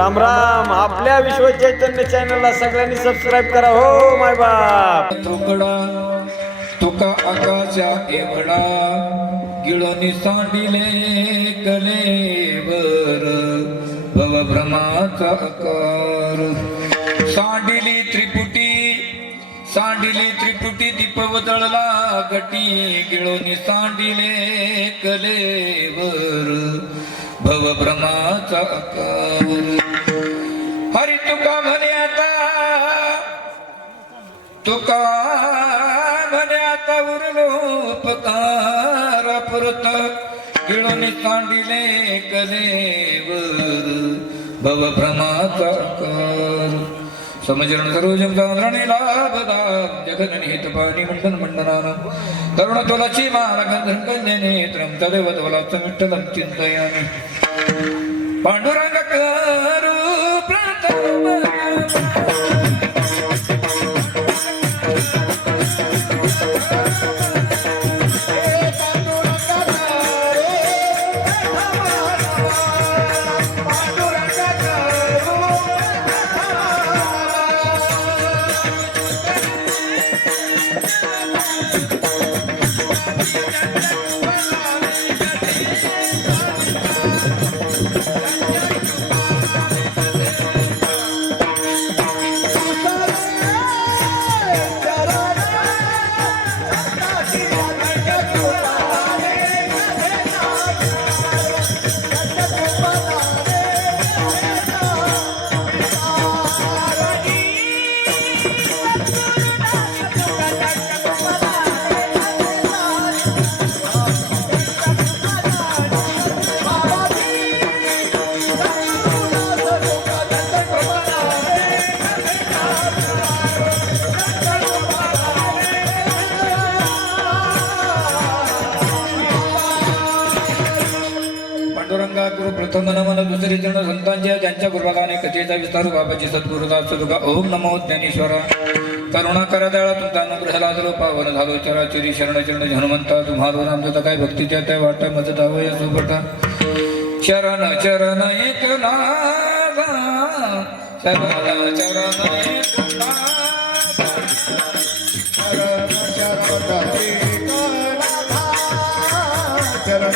राम राम. आपल्या विश्व चैतन्य चॅनलला सगळ्यांनी सबस्क्राईब करा हो माय बाप. तुकडा तुका आकाशा एवढा गिळणी सांडिले कलेवर भवभ्रमाचा आकार सांडिली त्रिपुटी दीपव जळला गटी गिळणी सांडिले कलेवर भवभ्रमाचा आकार हरी तुका म्हणे आता उरलो उपकार परत गिळून सांडिले कलेवर भवभ्रमाचा आकार समजरण सर्वजम साधरणे लाभदाम जगननिहित पाणी मंडन मंडनानं करुण तुलाची माला गंधन कन्ये नेत्रम तदेव तुलाच विठ्ठलं चिंतयामि पांडुरंग करू प्रार्थना गुरु प्रथम नमन दुसरे जण संतांच्या ज्यांच्या गुरुभागाने कथेचा विस्तार बाबाची सद्गुरुदास सदुका ओम नमो ज्ञानेश्वरा करुणा करा दयाळा तुमचा अनुग्रह लाजलो पावन झालो चराचरी शरण चरण हनुमंता तुम्हाला आमचं काय भक्तीच्या त्या वाटा मज धावय सुबटा शरण चरण एक नादा शरण चरण एक नादा शरण चरण एक नादा शरण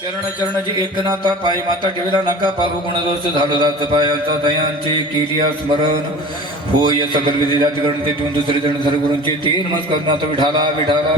चरण चरणाची एकनाथा पायी माता ठेवला नका पाहू गुणदोष झालो जात पायांचा दयांचे केलिया स्मरण होय सकल विधी जाती गणते तुम्ही दुसरे जण सर्वगुरूंचे तीन नमस्कार नाथ विठाला विठाला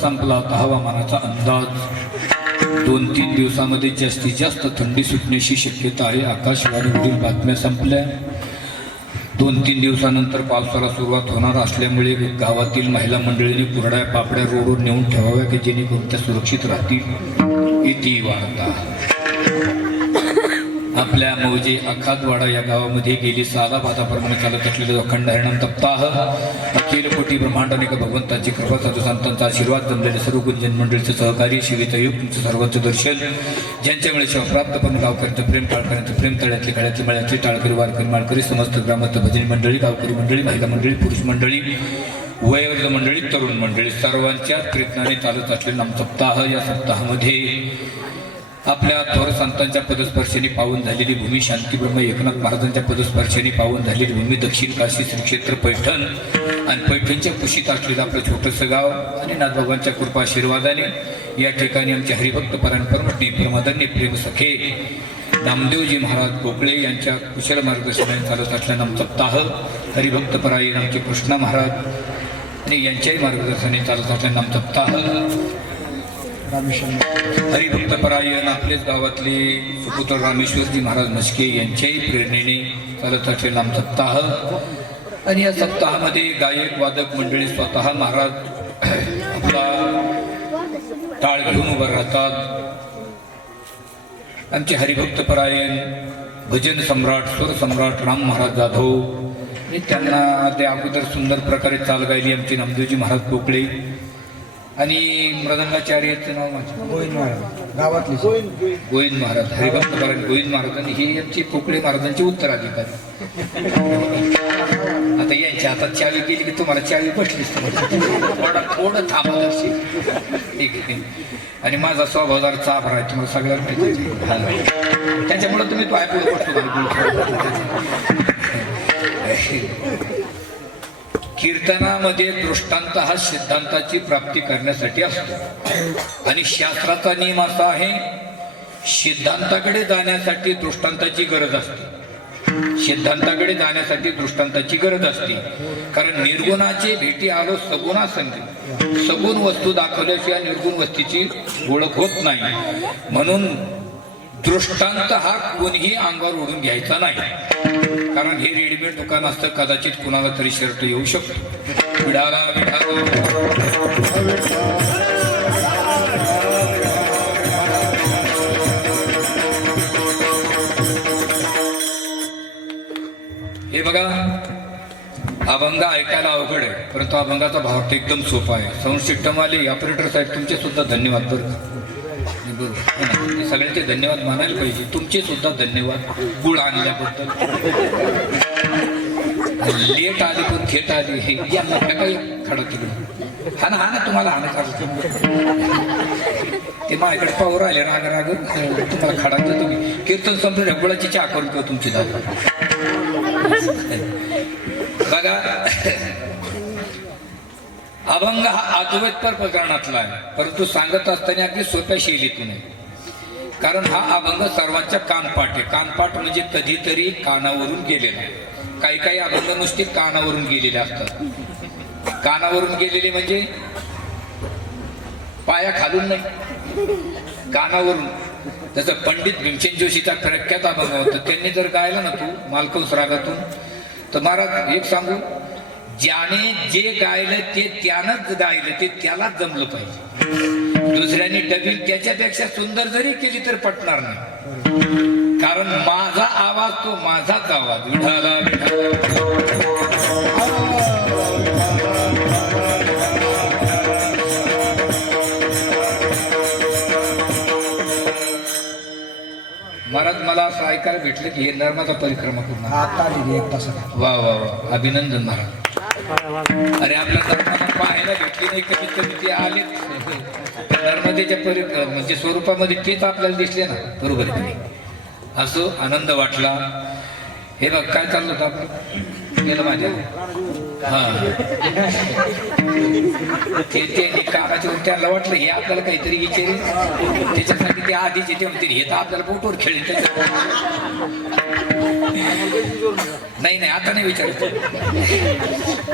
संपला हवामानाचा अंदाज 2-3 दिवसामध्ये जास्तीत जास्त थंडी सुटण्याची शक्यता आहे. आकाशवाणीवरील बातम्या संपल्या. 2-3 दिवसानंतर पावसाला सुरुवात होणार असल्यामुळे गावातील महिला मंडळींनी कुरड्या पापड्या रोडवर नेऊन ठेवाव्या की जेणेकरून त्या सुरक्षित राहतील. इति वार्ता. आपल्या मौजे अखातवाडा या गावामध्ये गेली 6 भाताप्रमाणे चालत असलेले अखंड हरिणाम सप्ताह, अखिल कोटी ब्रह्मांडानिक भगवंताची कृपा, साधू संतांचा आशीर्वाद, जमलेले सर्व गुंजन मंडळीचं सहकार्य, शिवितयुग तुमचं सर्वांचं दर्शन, ज्यांच्यामुळे शिवप्राप्त पण गावकऱ्यांचं प्रेम, टाळकऱ्यांचं प्रेम, तळ्यातली काळ्यातली मळ्यातली टाळकरी, वारकरी, माळकरी, समस्त ग्रामस्थ भजनी मंडळी, गावकरी मंडळी, महिला मंडळी, पुरुष मंडळी, वयोवृद्ध मंडळी, तरुण मंडळी सर्वांच्या प्रयत्नाने चालत असलेला नाम सप्ताह. या सप्ताहामध्ये आपल्या थोर संतांच्या पदस्पर्शाने पावन झालेली भूमी, शांतीब्रह्म एकनाथ महाराजांच्या पदस्पर्शाने पावन झालेली भूमी, दक्षिण काशी श्री क्षेत्र पैठण आणि पैठणच्या कुशीत असलेलं आपलं छोटंसं गाव आणि नाथबाबांच्या कृपा आशीर्वादाने या ठिकाणी आमचे हरिभक्त परमपरमटणी प्रमादांनी प्रेम सखे नामदेवजी महाराज कोकळे यांच्या कुशल मार्गदर्शनाने चालत असलेला नाम सप्ताह, हरिभक्त परायण आमचे कृष्णा महाराज आणि यांच्याही मार्गदर्शनाने चालत असलेला नाम सप्ताह, हरिभक्त परायण आपलेच गावातले सुपुत्र रामेश्वरजी महाराज मस्के यांच्याही प्रेरणेने चालत असलेला नाम सप्ताह. आणि या सप्ताहामध्ये गायक वादक मंडळी स्वतः महाराज आपला टाळ घेऊन उभं राहतात. आमचे हरिभक्त परायण भजन सम्राट स्वर सम्राट राम महाराज जाधव आणि त्यांना ते अगोदर सुंदर प्रकारे चाल गायली आमचे नामदेवजी महाराज कोकळे आणि मृदंगाचार्याचं नाव माझं गोविंद महाराज गावातले गोविंद महाराज, हरिभक्त परायण गोविंद महाराज आणि हे आमचे कोकळे महाराजांचे उत्तराधिकारी. आता यांच्या हातात चावी गेली की तुम्हाला चावी बसलीच थोडं थांबा ठीक आहे. आणि माझा स्वभाव जरा चाभरा आहे, तुम्हाला सगळ्यांना माहिती, त्याच्यामुळे तुम्ही तो ऐकून कीर्तनामध्ये दृष्टांत हा सिद्धांताची प्राप्ती करण्यासाठी असतो आणि शास्त्राचा नियम असा आहे, सिद्धांताकडे जाण्यासाठी दृष्टांताची गरज असते. सिद्धांताकडे जाण्यासाठी दृष्टांताची गरज असते, कारण निर्गुणाचे भेटी आलो सगुणा संधी, सगुण वस्तू दाखवल्याशिवाय निर्गुण वस्तूची ओळख होत नाही. म्हणून दृष्टांत हा कोणीही अंगावर ओढून घ्यायचा नाही, कारण हे रेडीमेड दुकान असतं, कदाचित कुणाला तरी शर्ट येऊ शकतो. विडाला हे बघा, अभंग ऐकायला अवघड आहे, परंतु अभंगाचा भाव एकदम सोपा आहे. साऊंड सिस्टमवाले ऑपरेटर साहेब तुमचे सुद्धा धन्यवाद. बरोबर, सगळ्यांचे धन्यवाद मानायला पाहिजे. तुमचे सुद्धा धन्यवाद गुळ आणल्याबद्दल. लेट आले पण थेट आले, हे यांना काही खडा तिकडे हा ना तुम्हाला हाणत ते माझ्याकडे पावर आले राग राग तुम्हाला खडा तुम्ही कीर्तन संपलं गुळाची चहा करून किंवा तुमची दादा बघा. अभंग हा अद्वैत प्रकरणातला आहे, परंतु सांगत असताना अगदी सोप्या शैलीतून आहे, कारण हा अभंग सर्वांच्या कानपाठ आहे. कानपाठ म्हणजे कधीतरी कानावरून गेलेला. काही अभंग नुसते कानावरून गेलेले असतात. कानावरून गेलेले म्हणजे पाया खालून नाही, कानावरून. जसं पंडित भीमसेन जोशीचा प्रख्यात अभंग होता, त्यांनी जर गायला ना तू मालकंस रागातून, तर महाराज एक सांगू, ज्याने जे गायलं ते त्यानंच गायलं, ते त्यालाच जमलं पाहिजे. दुसऱ्याने डबील त्याच्यापेक्षा सुंदर जरी केली तर पटणार नाही, कारण माझा आवाज तो माझाच आवाज. विठाला महाराज मला असं ऐकायला भेटलं की हे नर्मदा परिक्रमा पूर्ण आता आली एक तासात. वा वा वा, अभिनंदन महाराज. अरे आपल्या नर्मदा पाहायला भेटली नाही, कमीत कमी ते आले नर्मदेच्या म्हणजे स्वरूपामध्ये तेच आपल्याला दिसले ना, बरोबर आहे. असं आनंद वाटला. हे बघ काय चाललं होतं आपलं गेलं माझ्या ते कामाच्या त्यांना वाटलं हे आपल्याला काहीतरी विचारेल, त्याच्यासाठी ते आधीच येते म्हणते हे तर आपल्याला बोटवर खेळेल. नाही नाही आता नाही विचारायचं,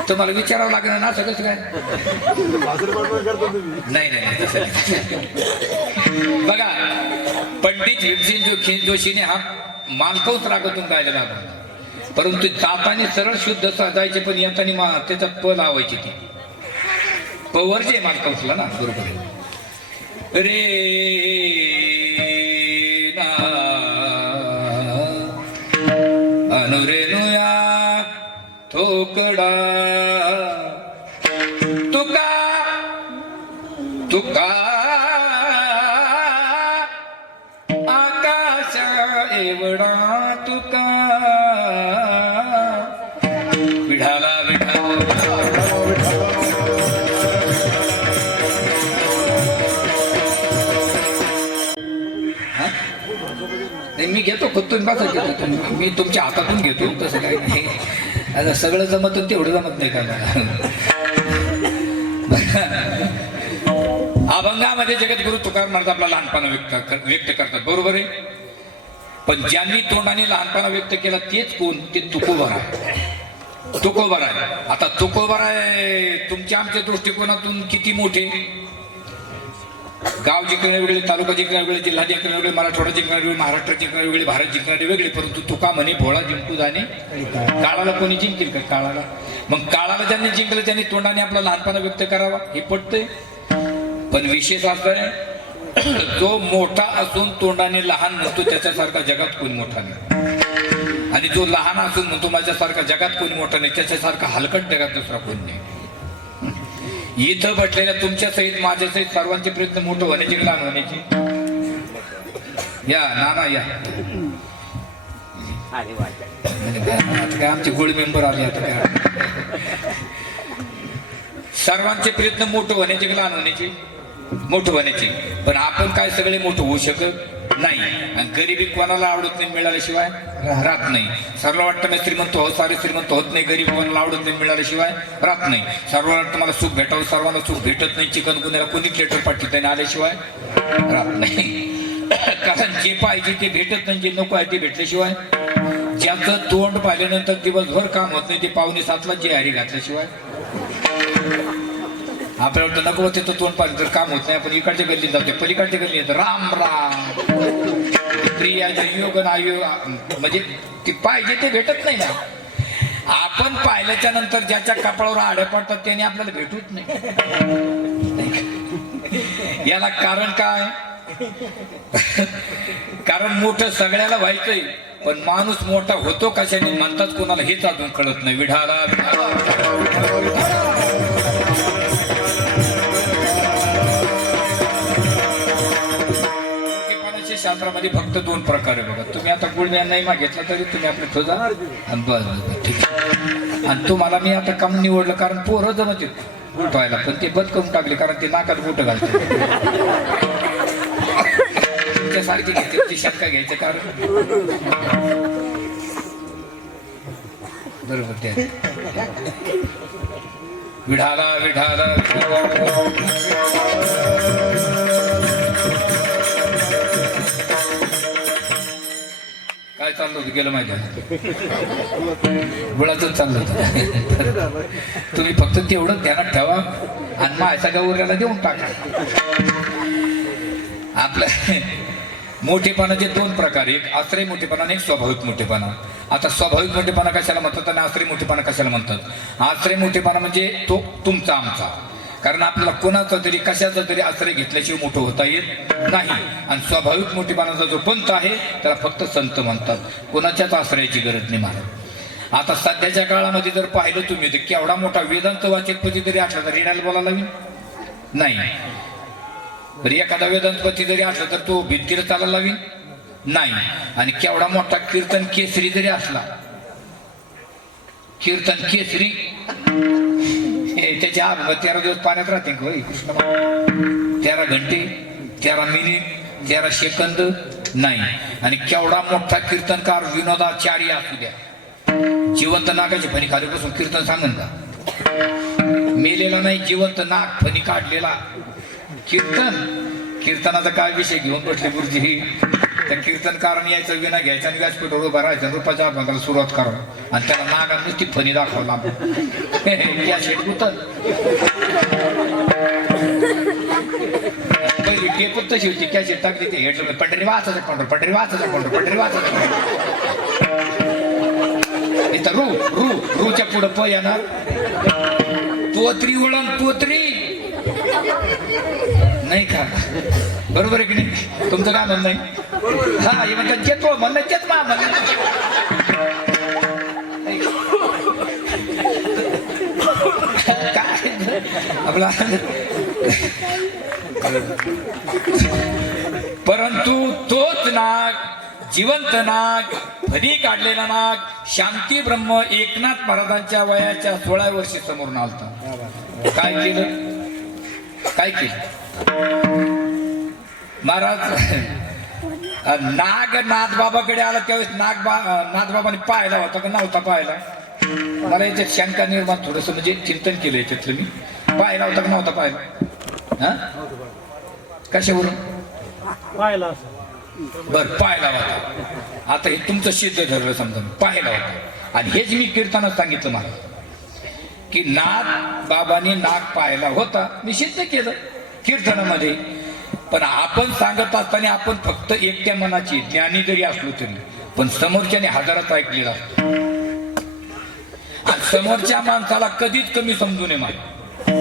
तुम्हाला विचारावं लागणार ना सगळंच काय. नाही नाही नाही, तसं नाही. बघा पंडित भीमसेन जोशीने हा मालकौस रागातून गायलेला होता, परंतु जाताने सरळ शुद्ध साधायचे, पण येताना त्याच्यात प लावायची ती पवर जे मालकौसला ना, बरोबर आहे. रे ना अनुरेनुया थोकडा तुका तुका आकाश एवढा तुका विढाला नाही, मी घेतो खुदतून बसा घेतो, मी तुमच्या हातातून घेतो, तसं काही नाही. आता सगळं जमत तेवढं जमत नाही का मला. अभंगामध्ये जगद्गुरु तुकाराम महाराज आपला लहानपणा व्यक्त करतात, बरोबर आहे. पण ज्यांनी तोंडाने लहानपणा व्यक्त केला तेच कोण, ते तुकोबर आहे. तुकोबर आहे. आता तुकोबर आहे तुमच्या आमच्या दृष्टिकोनातून किती मोठे. गाव जिंकणे वेगळे, तालुका जिंकणे वेगळे, जिल्हा जिंकणे वेगळे, मराठवाडा जिंकणे वेगळे, महाराष्ट्र जिंकणे वेगळे, भारत जिंकणे वेगळे. परंतु तुका म्हणे भोळा जिंकू जाणे काळाला कोणी जिंकेल का काळाला. मग काळाला ज्यांनी जिंकलं त्यांनी तोंडाने आपला लहानपणा व्यक्त करावा, हे पटतंय. पण विशेष असं आहे, जो मोठा असून तोंडाने लहान म्हणतो त्याच्यासारखा जगात कोणी मोठा नाही, आणि जो लहान असून म्हणतो माझ्यासारखा जगात कोणी मोठा नाही, त्याच्यासारखा हलकट जगात दुसरा कोणी नाही. इथं बसलेल्या तुमच्या सहित माझ्या सहित सर्वांचे प्रयत्न मोठं होण्याचे, लहान होण्याचे. या नाना या, काय आमचे गोळी मेंबर आले आता काय. सर्वांचे प्रयत्न मोठं होण्याचे, लहान होण्याचे, मोठं होण्याचे. पण आपण काय सगळे मोठं होऊ शकत नाही, आणि गरिबी कोणाला आवडत नाही मिळाल्याशिवाय राहत नाही. सर्व वाटतं मी श्रीमंत हो, सारे श्रीमंत होत नाही. गरीब कोणाला आवडत नाही मिळाल्याशिवाय राहत नाही. सर्व वाटतं मला सुख भेटावं, सर्वांना सुख भेटत नाही. चिकन गुन्ह्याला कोणीच लेटर पाठवत नाही, आल्याशिवाय राहत नाही. कारण जे पाहिजे ते भेटत नाही, जे नको आहे ते भेटल्याशिवाय. ज्याचं तोंड पाहिल्यानंतर दिवसभर काम होत नाही, ते 6:45ला जे हरी घातल्याशिवाय. आपल्याला वाटतं नको होते तर तोंड पाहिलं तर काम होत नाही, आपण इकडच्या गल्लीत जातो, पलीकडच्या गल्लीत येतं. राम राम प्रिया योग म्हणजे ती पाहिजे ते भेटत नाही ना. आपण पाहिल्याच्या नंतर ज्याच्या कपाळावर आड्या पडतात त्याने आपल्याला भेटूच नाही. याला कारण काय? कारण मोठं सगळ्याला व्हायचंय, पण माणूस मोठा होतो कशाने म्हणतात कोणाला हेच अजून कळत नाही. विढाला शास्त्रामध्ये फक्त 2 प्रकार आहे बघा. तुम्ही आता गुळण्या नाही मागितला तरी तुम्ही आपलं ठोजा आणि बस ठीक आहे. आणि तुम्हाला मी आता कम निवडलं कारण पोरं जमत येत उठवायला, पण ते बंद करून टाकले कारण ते नाकात बोट घालतात. तुमच्यासारखी घ्यायची ती शंका घ्यायचं कारण बरोबर त्या विढाला विढाला काय चाललं होतं गेलं माहिती गुळाचंच चाललं होतं. तुम्ही फक्त तेवढं ध्यानात ठेवा आणि माझ्या गौऱ्याला देऊन टाका. आपल्या मोठेपणाचे 2 प्रकार, एक आश्रय मोठेपणा आणि एक स्वाभाविक मोठेपणा. आता स्वाभाविक मोठेपणा कशाला म्हणतात आणि आश्रय मोठेपणा कशाला म्हणतात? आश्रय मोठेपणा म्हणजे तो तुमचा आमचा, कारण आपल्याला कोणाचा तरी कशाचा तरी आश्रय घेतल्याशिवाय मोठं होता येत नाही. आणि स्वाभाविक मोठेपणाचा जो पंथ आहे त्याला फक्त संत म्हणतात, कोणाच्याच आश्रयाची गरज नाही महाराज. आता सध्याच्या काळामध्ये जर पाहिलं तुम्ही तर केवढा मोठा वेदांत वाचकपती जरी असला तर रेडायला बोलायला नाही. तर एखादा वेदांतपती जरी असला तर तो भिंतीला चालायला लावीन नाही. आणि केवढा मोठा कीर्तन केसरी जरी असला, कीर्तन केसरी त्याच्या 13 दिवस पाण्यात राहते कृष्ण. 13 घंटे 13 मिनिट 13 सेकंद नाही. आणि केवढा मोठा कीर्तनकार विनोदाचार्य असू द्या, जिवंत नागाची फणी खाली बसून कीर्तन सांगन का? मेलेला नाही, जिवंत नाग फणी काढलेला कीर्तनाचा काय विषय घेऊन बसले गुरुजी. त्या कीर्तनकाराने यायचं विना घ्यायचा आणि व्यासपीठावर उभा राहायचं रुपाच्या अभंगाला सुरुवात करा आणि त्याला नागा नुसती फणी दाखवला या शेट उतर पहिली टेपत तशी होती कॅसेट टाकली ते हेड पंढरी वाचायचं पंढरी इथं रूच्या पुढं प येणार तोत्री वळण तोत्री नाही का बरोबर आहे की नाही तुमचं काय म्हणणं नाही हा हे म्हणतात चेतो म्हणणं चेत मा म्हणणं काय आपला परंतु तोच नाग जिवंत नाग फणी काढलेला नाग शांती ब्रह्म एकनाथ महाराजांच्या वयाच्या 16 वर्षी समोरून आलता काय केलं महाराज नाग नाथबाबाकडे आला त्यावेळेस नाथबाबाने पाहिला होता का नव्हता पाहिला मला याच्यात शंका निर्माण थोडस म्हणजे चिंतन केलं याच्यातलं मी पाहिला होता का नव्हता पाहिला हा कशावरून पाहिला बर पाहिला होता आता हे तुमचं सिद्ध ठरलं समजा पाहिला होता आणि हेच मी कीर्तनात सांगितलं मला की नाथ बाबांनी नाग पाहिला होता मी सिद्ध केलं कीर्तनामध्ये पण आपण सांगत असताना आपण फक्त एकट्या मनाची ज्ञानी जरी असलो तरी पण समोरच्याने हजारात ऐकलेला असतो आणि समोरच्या माणसाला कधीच कमी समजू नये मला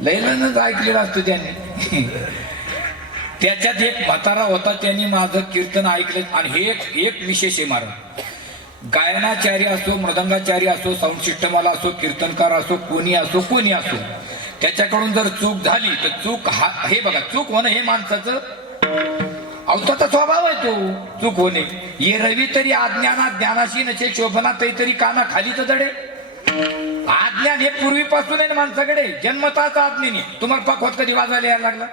लैलानच ऐकलेलं असतं त्याने त्याच्यात एक म्हातारा होता त्यांनी माझं कीर्तन ऐकलं आणि हे एक विशेष आहे महाराज गायनाचारी असो मृदंगाचारी असो साऊंड सिस्टमवाला असो कीर्तनकार असो कोणी असो त्याच्याकडून जर चूक झाली तर चूक हे बघा चूक होणं हे माणसाचं अवताचा स्वभाव आहे तो चूक होणे ये रवी तरी अज्ञानात ज्ञानाशी नसे शोभना तरी काना खाली तर जडे अज्ञान हे पूर्वीपासून आहे ना माणसाकडे जन्मताच आज्ञेने तुम्हाला पाखवत कधी वाजायला यायला लागला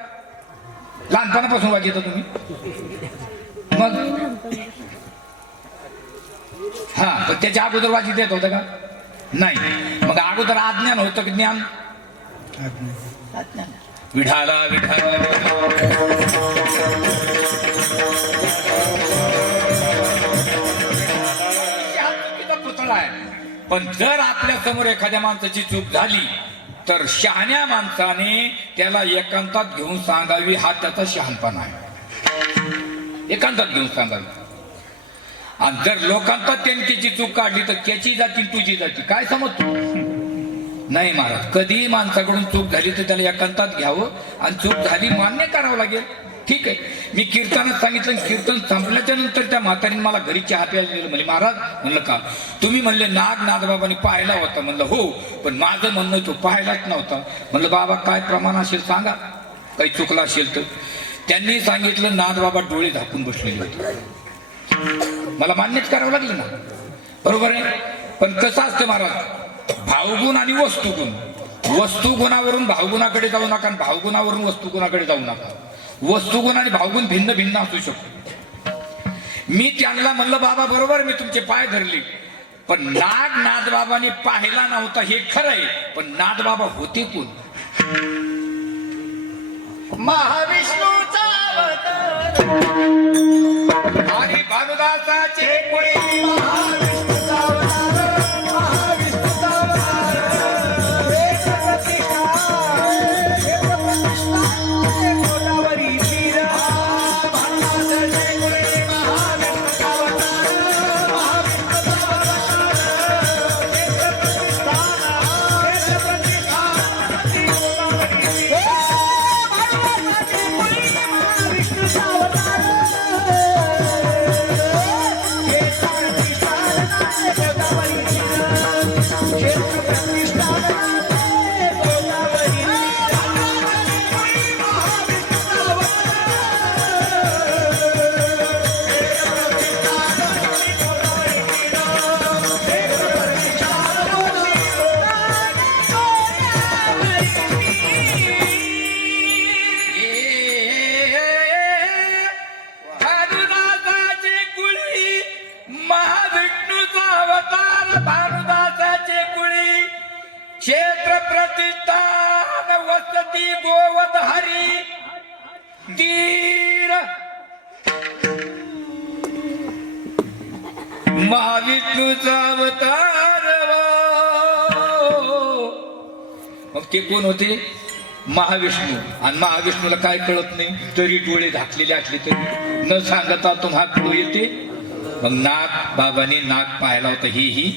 लहानपणापासून वाजता तुम्ही मग हा पण त्याच्या अगोदर वाजी देत होतं का नाही मग अगोदर अज्ञान होतं की ज्ञान विठाला पुतळा आहे पण जर आपल्या समोर एखाद्या माणसाची चूक झाली तर शहाण्या माणसाने त्याला एकांतात घेऊन सांगावी हा त्याचा शहाणपणा आहे एकांतात घेऊन सांगावी आणि जर लोकांतात त्यांनी त्याची चूक काढली तर त्याची जाती तुझी जाती काय समजतो नाही महाराज कधी माणसाकडून चूक झाली तर त्याला एकांतात घ्यावं आणि चूक झाली मान्य करावं लागेल ठीक आहे मी कीर्तनात सांगितलं कीर्तन संपल्याच्या नंतर त्या म्हातारीने मला घरी चहा प्यायला दिलं म्हणजे महाराज म्हणलं का तुम्ही म्हणले नाथबाबांनी पाहिला होता म्हणलं हो पण माझं म्हणणं तो पाहिलाच नव्हता म्हणलं बाबा काय प्रमाण असेल सांगा काही चुकलं असेल तर त्यांनी सांगितलं नाथबाबा डोळे झाकून बसलेले होते मला मान्यच करावं लागलं ना बरोबर आहे पण कसं असतं महाराज भावगुण आणि वस्तुगुणावरून भावगुणाकडे जाऊ नका आणि भावगुणावरून वस्तुगुणाकडे जाऊ नका वस्तुगुण आणि भावगुण भिन्न भिन्न असू शकतो मी त्यांना म्हणलं बाबा बरोबर मी तुमचे पाय धरले पण नाथबाबाने पाहिला नव्हता हे खरं आहे पण नाथबाबा होते कोण महाविष्णूचा आणि भानुदासाचे क्षेत्र प्रतिष्ठान वसती गोवध हरी धीर महाविष्णूचा अवतार मग ते कोण होते महाविष्णू आणि महाविष्णूला काय कळत नाही तरी डोळे घातलेले असले तरी न सांगता तुम्हा कळू येते मग नाग बाबांनी नाग पाहायला होता ही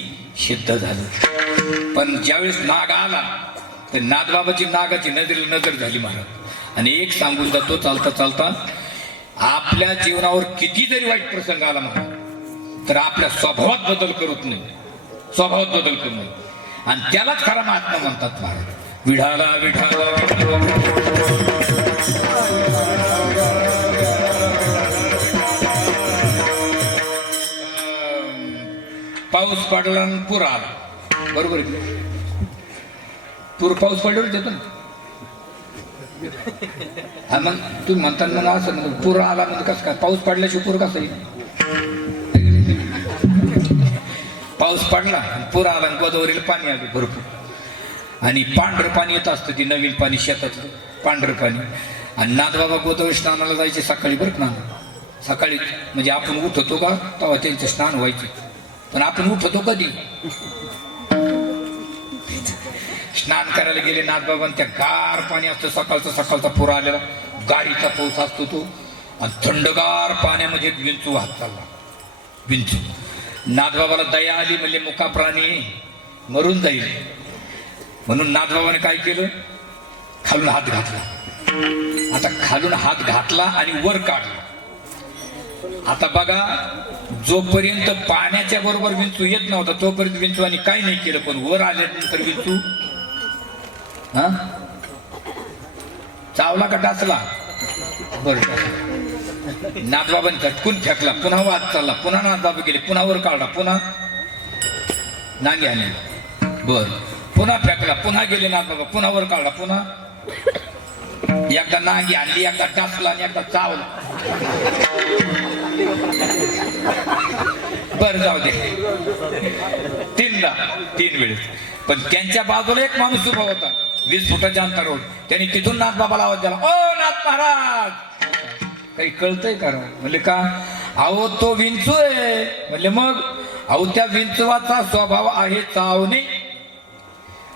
सिद्ध झालं पण ज्यावेळेस नाग आला तर नागबाबाची नागाची नजरेला नजर झाली महाराज आणि एक सांगून जातो चालता चालता आपल्या जीवनावर किती जरी वाईट प्रसंग आला महाराज तर आपल्या स्वभावात बदल करत नाही स्वभावात बदल करत नाही आणि त्यालाच खरा महात्मा म्हणतात महाराज विढाला विढाला पाऊस पडला आणि पूर आला बरोबर पूर पाऊस पडल्यावर देतो ना हा मग तुम्ही म्हणता मग असं म्हणजे पूर आला म्हणजे कसं काय पाऊस पडल्याशिवाय पूर कसं येईल पाऊस पडला पूर आला आणि गोदावरीला पाणी आलं भरपूर आणि पांढरं पाणी येत असतं ती नवीन पाणी शेतातलं पांढरं पाणी आणि नाथबाबा गोदावरी स्नानाला जायचे सकाळी बरं ना सकाळी म्हणजे आपण उठतो का तेव्हा त्यांचे स्नान व्हायचे पण आपण उठतो कधी स्नान करायला गेले नाथबाबा त्या गार पाणी असतं सकाळचा पूर आलेला गाडीचा पाऊस असतो तो आणि थंडगार पाण्यामध्ये विंचू वाहत चालला विंचू नाथबाबाला दया आली म्हणजे मुका प्राणी मरून जाईल म्हणून नाथबाबाने काय केलं खालून हात घातला आता खालून हात घातला आणि वर काढला आता बघा जोपर्यंत पाण्याच्या बरोबर विंचू येत नव्हता तोपर्यंत विंचू आणि काही नाही केलं पण वर आल्यानंतर विंचू हा चावला का टाचला बरं नाथबाबांनी झटकून फेकला पुन्हा वाद चालला पुन्हा नाथबाबा गेले पुन्हा वर काढला पुन्हा नांगी आले बर पुन्हा फेकला पुन्हा गेले नाथबाबा पुन्हा वर काढला पुन्हा एकदा नांगी आणली एकदा टाचला आणि एकदा चावला बर जाऊ दे तीन वेळेस पण त्यांच्या बाजूला एक माणूस उभा होता 20 फुटाच्या अंतरावर त्यांनी तिथून नाथबाबाला आवाज दिला ओ नाथ महाराज काही कळतंय का म्हणले का अहो तो विंचू आहे म्हणले मग अहो त्या विंचवाचा स्वभाव आहे चावणे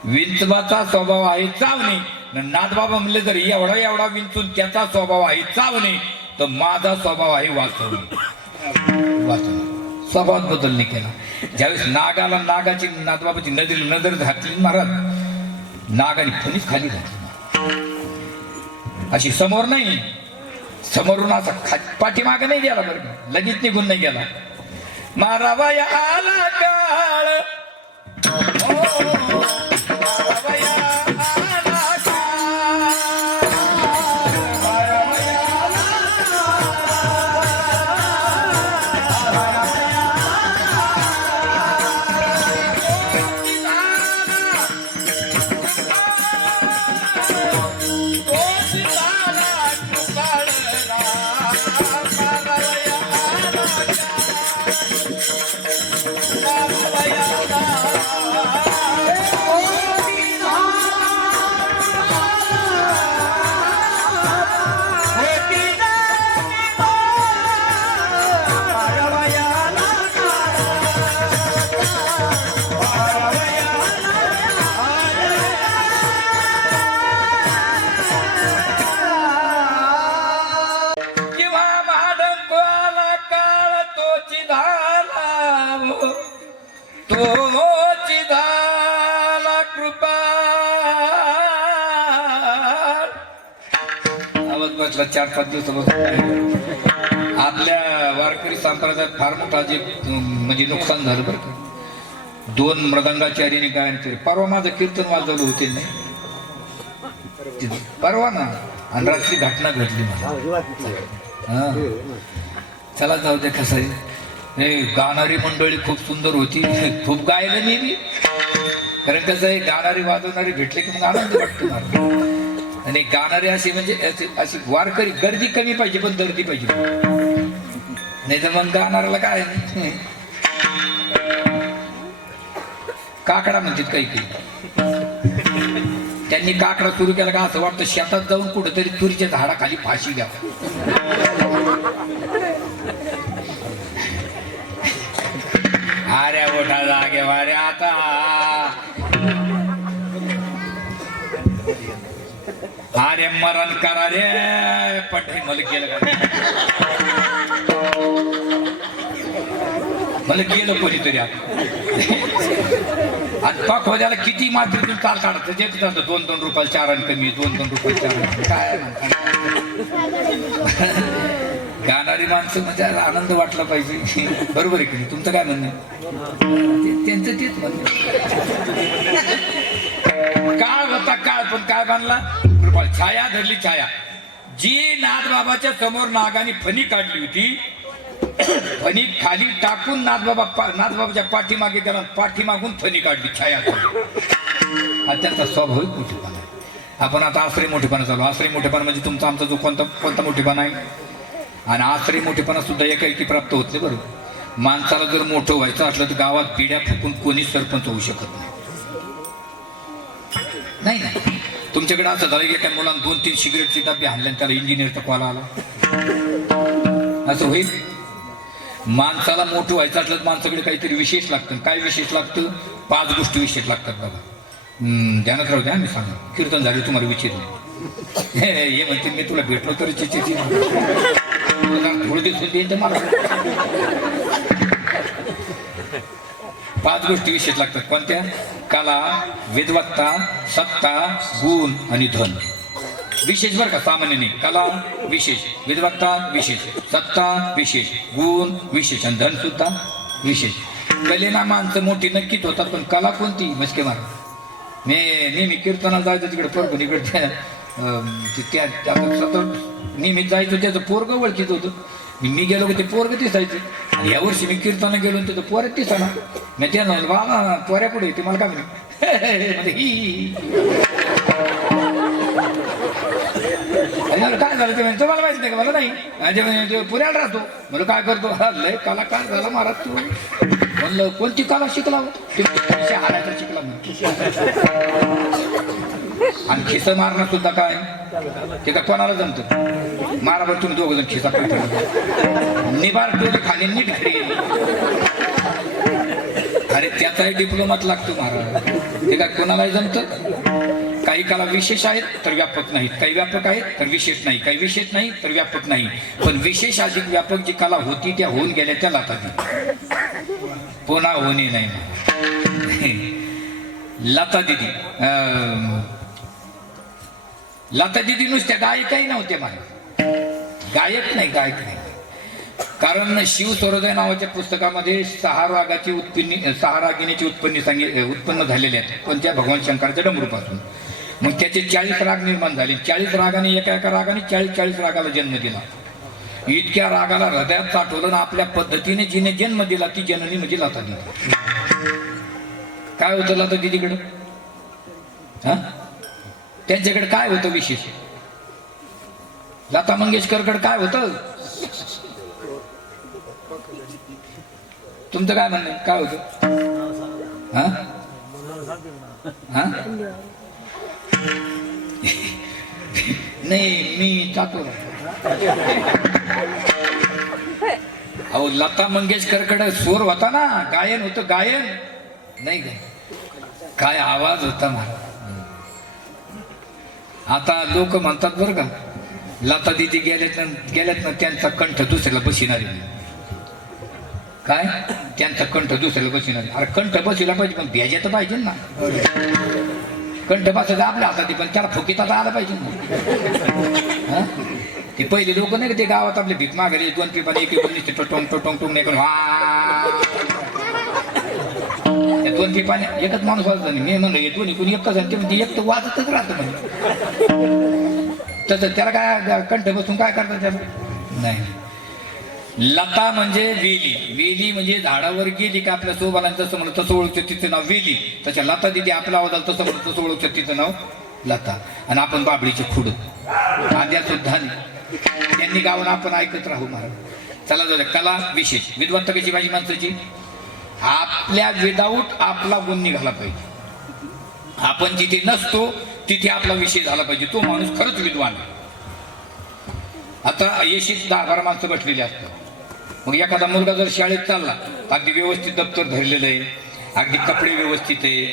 विंचवाचा स्वभाव आहे चावणे नाथबाबा म्हणले जर एवढा विंचून त्याचा स्वभाव आहे चावणे तर माझा स्वभाव आहे वाचवणे स्वभावात बदल नाही केला ज्यावेळेस नागाला नागाची नाथबाबाची नजर घातली महाराज नागाने फणीच खाली घातली अशी समोर नाही समोरून असा पाठीमागे नाही गेला बरं लगेच निघून नाही गेला मारावाया आला काळ चार पाच दिवसापासून आपल्या वारकरी संप्रदायात फार मोठा जे म्हणजे नुकसान झालं बरं का 2 मृदंगाची हरिणी गायन केले परवा माझं कीर्तन वाजवलं होते नाही परवा ना आणि रात्री घटना घडली मला हा चला जाऊ दे कसं आहे गाणारी मंडळी खूप सुंदर होती खूप गायलं मी कारण कसं आहे गाणारी वाजवणारी भेटले की मग आनंद वाटतो मला आणि गाणारे असे म्हणजे अशी वारकरी गर्दी कमी पाहिजे पण दर्दी पाहिजे नाही तर मग गाणाऱ्याला काय काकडा म्हणतात काही त्यांनी काकडा सुरू केला का असं वाटतं शेतात जाऊन कुठेतरी तुरीच्या झाडाखाली फाशी घ्यावं अरे मोठा जागे वारे आता अरे मरण करा रे पटे मला केलं मला गेलं कोणीतरी आता पाक त्याला किती मात्र तुम्ही चाल काढत जे 2-2 रुपयाला 4 आणि कमी 2-2 रुपयाला 4 काय गाणारी माणसं म्हणजे आनंद वाटला पाहिजे बरोबर आहे की नाही तुमचं काय म्हणणं त्यांचं तेच म्हणणं काळ होता काळ पण काय बांधला कृपा छाया धरली छाया जी नाथबाबाच्या समोर नागाने फणी काढली होती फणी खाली टाकून नाथबाबाच्या पाठीमागे त्याला पाठीमागून फणी काढली छाया हा त्यांचा स्वाभाविक मोठेपणा आहे आपण आता आश्रय मोठेपणा चालू आश्रय मोठेपणा म्हणजे तुमचा आमचा जो कोणता मोठेपणा आहे आणि आश्रय मोठेपणा सुद्धा एकाएकी प्राप्त होत नाही बरोबर माणसाला जर मोठं व्हायचं असलं तर गावात पिढ्या फुकून कोणीच सरपंच होऊ शकत नाही नाही तुमच्याकडे असं झालं की एका मुलांना 2-3 सिगरेटचे डबे आणले त्याला इंजिनियरचा कॉल आला असं होईल माणसाला मोठं व्हायचं असलं तर माणसाकडे काहीतरी विशेष लागतं काय विशेष लागतं 5 गोष्टी विशेष लागतात बाबा ध्यानात राहू द्या मी सांगा कीर्तन झाले तुम्हाला विचारले हे म्हणते मी तुला भेटलो तरी चिची थोडं दिवस मला 5 गोष्टी विशेष लागतात कोणत्या कला विद्वत्ता सत्ता गुण आणि धन विशेष बरं का सामान्य नाही कला विशेष विद्वत्ता विशेष सत्ता विशेष गुण विशेष आणि धन सुद्धा विशेष कलेना माणसं मोठी नक्कीच होतात पण कला कोणती मस्के मार मी नेहमी कीर्तनाला जायचं तिकडे परत इकडे नेहमी जायचं त्याचं पोरग ओळखीत होतं मी गेलो की ते पोरग दिसायचं आणि यावर्षी मी कीर्तन गेलो त्याचं पोरग दिसाना मी त्या बाबा पोऱ्या पुढे ते मला काय म्हणे काय झालं ते म्हणजे मला माहिती नाही का मला नाही पुण्याला राहतो म्हणलं काय करतो लय कलाकार झाला महाराज तू म्हणलं कोणती कला शिकला हारायचा शिकला आणि खिस मारणं सुद्धा काय ते का कोणाला जमतं मारा बरं तुम्ही 2 जण खिसा निबार डोळे खाली नीट घरी अरे त्याचाही डिप्लोमात लागतो महाराज ते काय कोणालाही जमतं काही कला विशेष आहेत तर व्यापक नाहीत काही व्यापक आहेत तर विशेष नाही काही विशेष नाही तर व्यापक नाही पण विशेष अधिक व्यापक जी कला होती त्या होऊन गेल्या त्या लाता पुन्हा होणे नाही लता दिदी नुसत्या गायकही नव्हते मला गायक नाही कारण शिव स्वरोदय नावाच्या पुस्तकामध्ये 6 रागिणीची उत्पन्न झालेले आहेत कोणत्या भगवान शंकराच्या डमरूपासून मग त्याचे 40 राग निर्माण झाले 40 रागाने एका रागाने 40 रागाला जन्म दिला इतक्या रागाला हृदयात साठवलं आपल्या पद्धतीने जिने जन्म दिला ती जननी म्हणजे लता दिदी काय होतं लता दिदीकडे त्यांच्याकडे काय होतं विशेष लता मंगेशकरकडे काय होतं तुमचं काय म्हणणं काय होतं नाही मी जातो अहो लता मंगेशकरकडे स्वर होता ना गायन होतं गायन नाही काय आवाज होता ना आता लोक म्हणतात बरं का लता दिदी गेल्यात ना त्यांचा कंठ दुसऱ्याला बसिनारी काय त्यांचा कंठ दुसऱ्याला बसिनारी अरे कंठ बसिला पाहिजे पण भ्याजा तर पाहिजे ना कंठ बसायचा आपल्या हातात पण त्याला फुकीता आला पाहिजे ना ते पहिले लोक नाही का ते गावात आपले भीक मागायला 2 पिपाने एक टोंग टोंग नाही त्या 2 पिपाने एकच माणूस वाजत नाही मी म्हणलं हे दोन्ही कोणी एकच ते म्हणजे एक तर वाजतच राहतं म्हणजे तसं त्याला काय कंठ बसून काय करतात त्याला नाही लता म्हणजे वेली म्हणजे झाडावर गेली का आपल्या सोबानांचं तसं म्हणलं तसं ओळखतं तिचं नाव वेली तशा लता दिदी आपला आवाज आला तसं म्हणलं तसं ओळखतं तिचं नाव लता आणि आपण बाबळीचे खुड आद्या सुद्धा नाही त्यांनी गावून आपण ऐकत राहू महाराज चला जाऊ कला विशेष विद्वत्ता कशी पाहिजे माणसाची आपल्या विदाऊट आपला गुण निघाला पाहिजे आपण जिथे नसतो तिथे आपला विषय झाला पाहिजे तो माणूस खरंच विद्वान आता येशीत 10-12 माणसं बसलेली असतात मग एखादा मुलगा जर शाळेत चालला अगदी व्यवस्थित दप्तर धरलेलं आहे, अगदी कपडे व्यवस्थित आहे,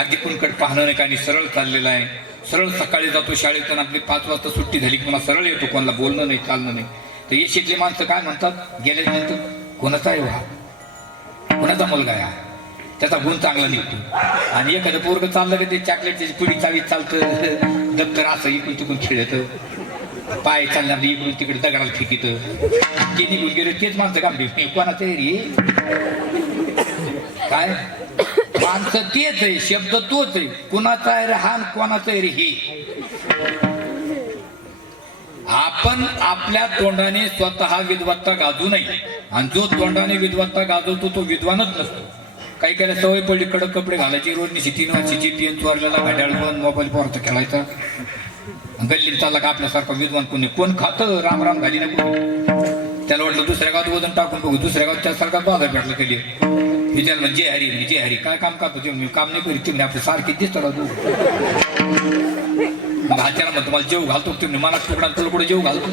अगदी कुणकड पाहणं नाही आणि सरळ चाललेला आहे. सरळ सकाळी जातो शाळेतून, आपली 5 वाजता सुट्टी झाली की मला सरळ येतो, कोणाला बोलणं नाही चालणं नाही. तर येशीतली माणसं काय म्हणतात गेल्यानंतर, कोणाचा आहे हा, कोणाचा मुलगा आहे हा, त्याचा गुण चांगला निघतो. आणि एखादं पोरग चाललं की ते चॉकलेटची पुढी चावी चालतं, दप्तर असं इकडून तिकडून खेळतं, पाय चालणार इकडून तिकडे दगडाला फेकीत, ते निघून गेले तेच माणसं काम भेट कोणाचं आहे रे, काय माणसं तेच आहे, शब्द तोच आहे, कुणाचा आहे रे हा आणि कोणाचा आहे रे हे. आपण आपल्या तोंडाने स्वतः विद्वत्ता गाजू नये, आणि जो तोंडाने विद्वत्ता गाजवतो तो विद्वानच नसतो. काही काही सवय पडली कडक कपडे घालायची, रोडनी 3 वर्षाची पेन चोरलेला, घड्याळ बंद, मोबाईल पोरता खेळायचा, गल्लीत चालला का आपल्यासारखा विद्वान कोणी कोण खातं राम घाली ना कोणी. त्याला वाटलं दुसऱ्या गावात वजन टाकून बघू, दुसऱ्या गावात त्यासारखा बाजार भेटला केली. विचार म्हणजे हरी हरी काय काम करतो मी, काम नाही करीत तुम्ही, आपल्या सारखी दिसतो राहतो. मग हाच्याला म्हणतो मला जेव घालतो तुम्ही, मला तुकडा तुला कुठे जेव घालतो.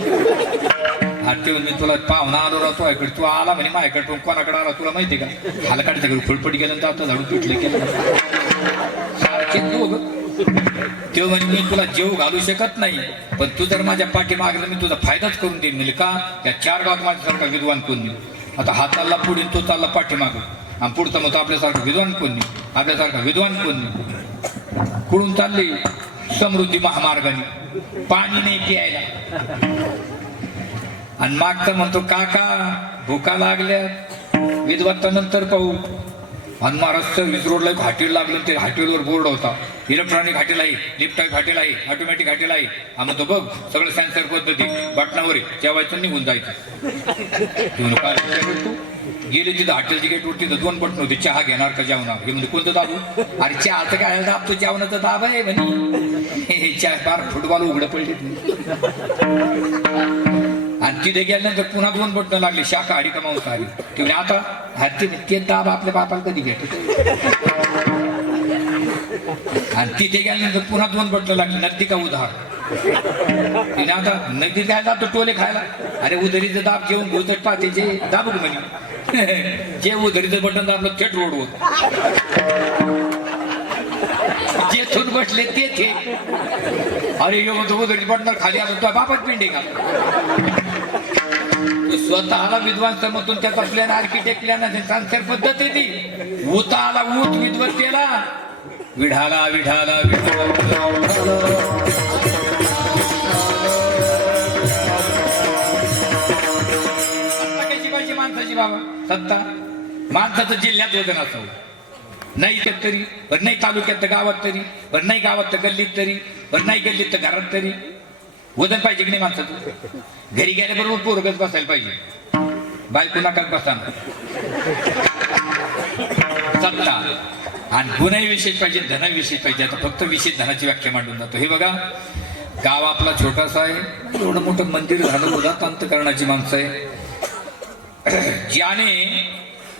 हा ठेवून मी तुला पाहुणा आलो राहतो ऐकडे, तू आला म्हणे माझ्याकडे, पण कोणाकडे आला तुला माहिती का, हालकाडच्या घरी फुलपट गेलं तर आता झाडू पिटले केलं सारखे दोघ. तेव्हा म्हणजे मी तुला जेव घालू शकत नाही, पण तू जर माझ्या पाठी मागला मी तुझा फायदाच करून देईन. म्हणजे का, त्या 4 गावात माझ्यासारखा विद्वान कोण नाही. आता हा चालला पुढे, तो चालला पाठी माग, आणि पुढचा मग आपल्यासारखा विद्वान कोण नाही, आपल्यासारखा विद्वान कोण नाही. कुठून चालली समृद्धी महामार्गाने, पाणी नाही प्यायला, आणि मागचा म्हणतो काका भुका लागल्या, विद्वत्ता नंतर पाहू. आणि महाराज सर्व्हिस रोडला एक हॉटेल लागलं, ते हॉटेलवर बोर्ड होता, इलेक्ट्रॉनिक हॉटेल आहे, लिफ्ट हॉटेल आहे, ऑटोमॅटिक हॉटेल आहे. आम्ही तो बघ सगळं सेन्सर पद्धती, बटनावर जेवायचं निघून जायचं. गेले तिथं हॉटेलची गेटवर, तिथं 2 बटन होते, चहा घेणार का जेवणार, हे म्हणजे कोणतं दाबू, अरे चहाचं काय दाबतो, जेवणाचं दाब आहे म्हणे. चहा फार फुटबॉल उघडं पडले. आणि तिथे गेल्यानंतर पुन्हा 2 बटणं लागले, शाकाहारी का मांसाहारी. ते आता ते दाब आपल्या बापाला कधी भेटत. आणि तिथे गेल्यानंतर पुन्हा 2 बटणं लागली, नदी का उधार. तिने आता नदी काय जातो टोले खायला, अरे उधरीचं दाब जेवून भोजट पाहते जे दाबू म्हणे, जे उधरीचं बटन दाबलं थेट रोडवर, जेथून बसले तेथे. अरे यो उधरी बटन खाली आलो तो बापाच पिंडे का. स्वतःला विद्वान समजून त्याचा प्लॅन आर्किटेक्ट प्लॅन ट्रान्सफर पद्धत आहे ती. उताला ऊत विद्वत्तेला, विढाला विढाला माणसाची बाबा सत्ता, माणसाचं जिल्ह्यात वजन असावं, नाही त्यात तरी, पण नाही तालुक्यात तर गावात तरी, पण नाही गावात तर गल्लीत तरी, पण नाही गल्लीत तर घरात तरी वजन पाहिजे की नाही माणसाचं. घरी गेल्याबरोबर पोरगच बसायला पाहिजे, बायको नाकात बसताना सत्ता. आणि गुन्हाही विशेष पाहिजे, धनही विशेष पाहिजे. आता फक्त विशेष धनाची व्याख्या मांडून जातो. हे बघा, गाव आपला छोटासा आहे, एवढं मोठं मंदिर झालं, उदात्त अंतकरणाची माणसं आहे. ज्याने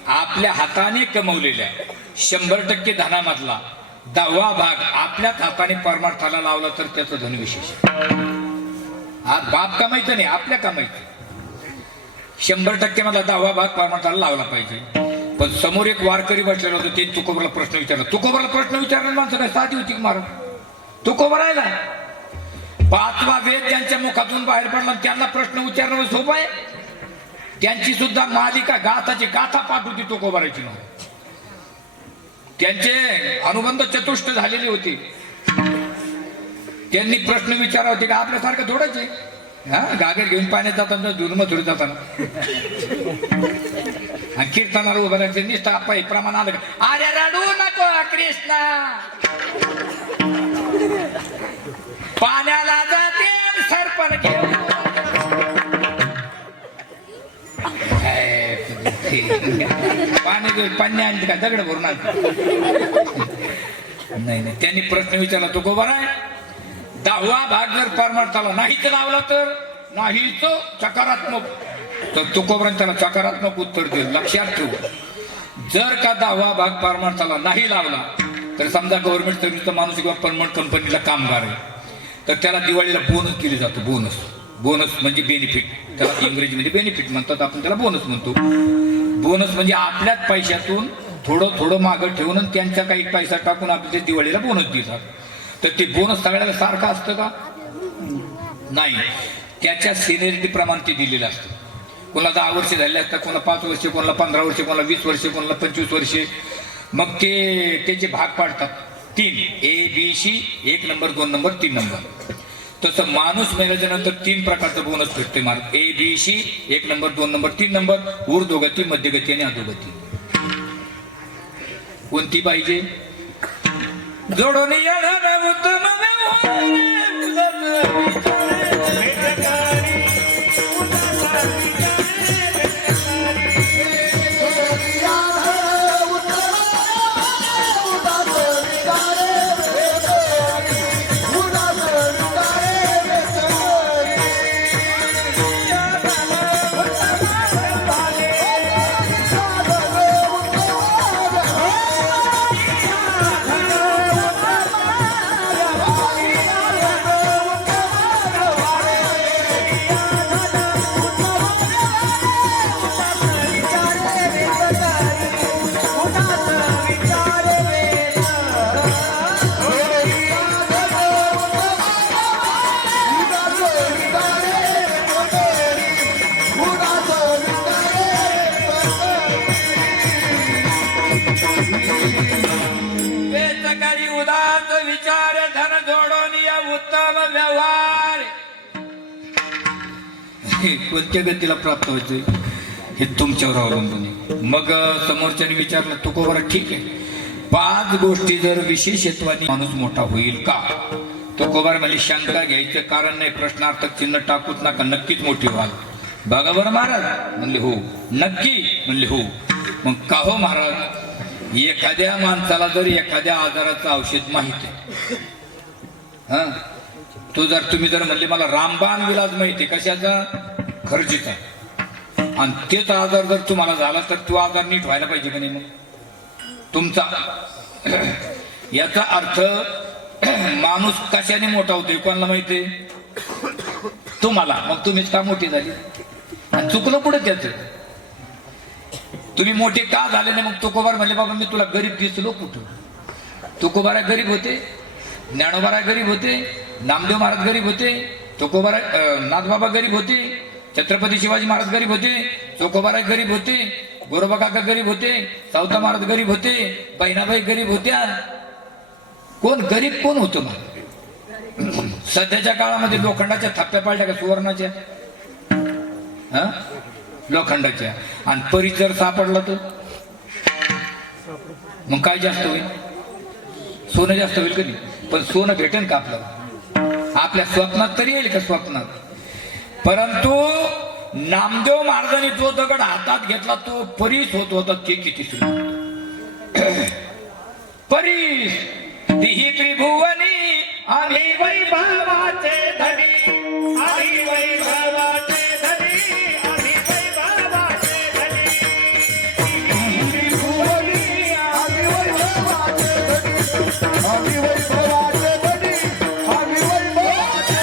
आपल्या हाताने कमवलेल्या 100% धनामधला 10वा भाग आपल्याच हाताने परमार्थाला लावला तर त्याचं धन विशेष. आज बाप कमायचं नाही, आपल्या कमायचं. 100% मधला 10वा भाग परमार्थाला लावला पाहिजे. पण समोर एक वारकरी बसलेला होता, ते तुकोबरला प्रश्न विचारला. तुकोबरला प्रश्न विचारणार माणसं काय साधी होती महाराज. तुकोबर आहे ना, 5वा वेद ज्यांच्या मुखातून बाहेर पडला त्यांना प्रश्न विचारणं सोपं आहे. त्यांची सुद्धा मालिका गाथाची गाथा पाठ होती तुकोबराची. त्यांचे अनुबंध चतुष्ट झालेली होती. त्यांनी प्रश्न विचारा होते का आपल्यासारखं थोडंच आहे. हा गागर घेऊन पाण्यात जाताना, दुर्मधुर जाताना, आणि कीर्तनाला उभं राहायचं निष्ठा आपा प्रमाण आलं का, अरे रडू नको कृष्णा, पाण्याला जाते सरपण घेऊन. पाणी आणते का दगड भरून आणते. नाही, त्यांनी प्रश्न विचारला तो गोबर आहे 10वा भाग जर परमार्थाला नाहीच लावला तर नाहीच सकारात्मक, तर तुकोबराने त्याला सकारात्मक उत्तर दिलं. लक्षात ठेव, जर का 10वा भाग परमार्थाला नाही लावला तर समजा गव्हर्नमेंट सर्व्हिसचा माणूस किंवा परमनंट कंपनीला कामगार आहे, तर त्याला दिवाळीला बोनस केले जातो. बोनस म्हणजे बेनिफिट, त्याला इंग्रजीमध्ये बेनिफिट म्हणतात, आपण त्याला बोनस म्हणतो. बोनस म्हणजे आपल्याच पैशातून थोडं थोडं मागं ठेवून आणि त्यांच्या काही पैसा टाकून आपल्या ते दिवाळीला बोनस देतात. तर ते बोनस सगळ्याला सारखं असतं का? नाही. त्याच्या सिनियरिटी प्रमाणे ते दिलेलं असतं. कोणाला 10 वर्ष झाले असतात, कोणाला 5 वर्ष, कोणाला 15 वर्ष, कोणाला 20 वर्ष, कोणाला 25 वर्षे. मग ते त्याचे भाग पाडतात 3 ABC, 1 नंबर, 2 नंबर, 3 नंबर. तसं माणूस मेल्याच्या नंतर 3 प्रकारचं बोनस भेटते mark. ABC, 1 number, 2 number, 3 number, ऊर्ध्वगती, मध्यगती आणि अधोगती. कोणती पाहिजे? जोडून येणार उत्तम वेचकरी उदात विचार धन जोडून या उत्तम व्यवहार. कोणत्या गतीला प्राप्त व्हायचंय हे तुमच्यावर अवलंबून आहे. मग समोरच्याने विचारलं तुकोबरा ठीक आहे, 5 गोष्टी जर विशेष हेतवाने माणूस मोठा होईल का? तुकोबार म्हणजे शंका घ्यायचं कारण नाही, प्रश्नार्थक चिन्ह टाकूच नका, नक्कीच मोठी व्हाल. बघा बरं महाराज म्हणले हो. नक्की म्हणले हो. मग का हो महाराज? एखाद्या माणसाला जर एखाद्या आजाराचं औषध माहिती आहे, हा तुम्ही जर म्हणले मला रामबाण विलाज माहिती कशाचा? खर्चीचा, आणि तेच आजार जर तुम्हाला झाला तर तो आजार नीट व्हायला पाहिजे का नाही? मग तुमचा याचा अर्थ माणूस कशाने मोठा होतोय कोणाला माहितीये? तुम्हाला. मग तुम्हीच का मोठी झाली? आणि चुकलं पुढे त्याच. तुम्ही मोठे का झाले नाही? मग तुकोबार म्हणले बाबा मी तुला गरीब दिसलो कुठं? तुकोबारा गरीब होते, ज्ञानोबारा गरीब होते, नामदेव महाराज गरीब होते, तुकोबारा नाथबाबा गरीब होते, छत्रपती शिवाजी महाराज गरीब होते, तुकोबारा गरीब होते, गोरोबा काका गरीब होते, सावता महाराज गरीब होते, बहिणाबाई गरीब होत्या. कोण गरीब कोण होतं? मग सध्याच्या काळामध्ये लोखंडाच्या थप्प्या पाडल्या का सुवर्णाच्या? हा लोखंडाच्या. आणि परिचर सापडला तर मग काय जास्त होईल? सोनं जास्त होईल कधी? पण सोनं भेटेल का आपल्याला? आपल्या स्वप्नात तरी येईल का? स्वप्नात. परंतु नामदेव महाराजांनी जो दगड हातात घेतला तो परीस होत होता. ते किती सुंदर परीस. ही त्रिभुवनी आम्ही वैभवाचे धनी, आम्ही वैभवाचे धनी, आम्ही वैभवाचे धनी. त्रिभुवनी आम्ही वैभवाचे धनी, आम्ही वैभवाचे धनी, आम्ही वैभवाचे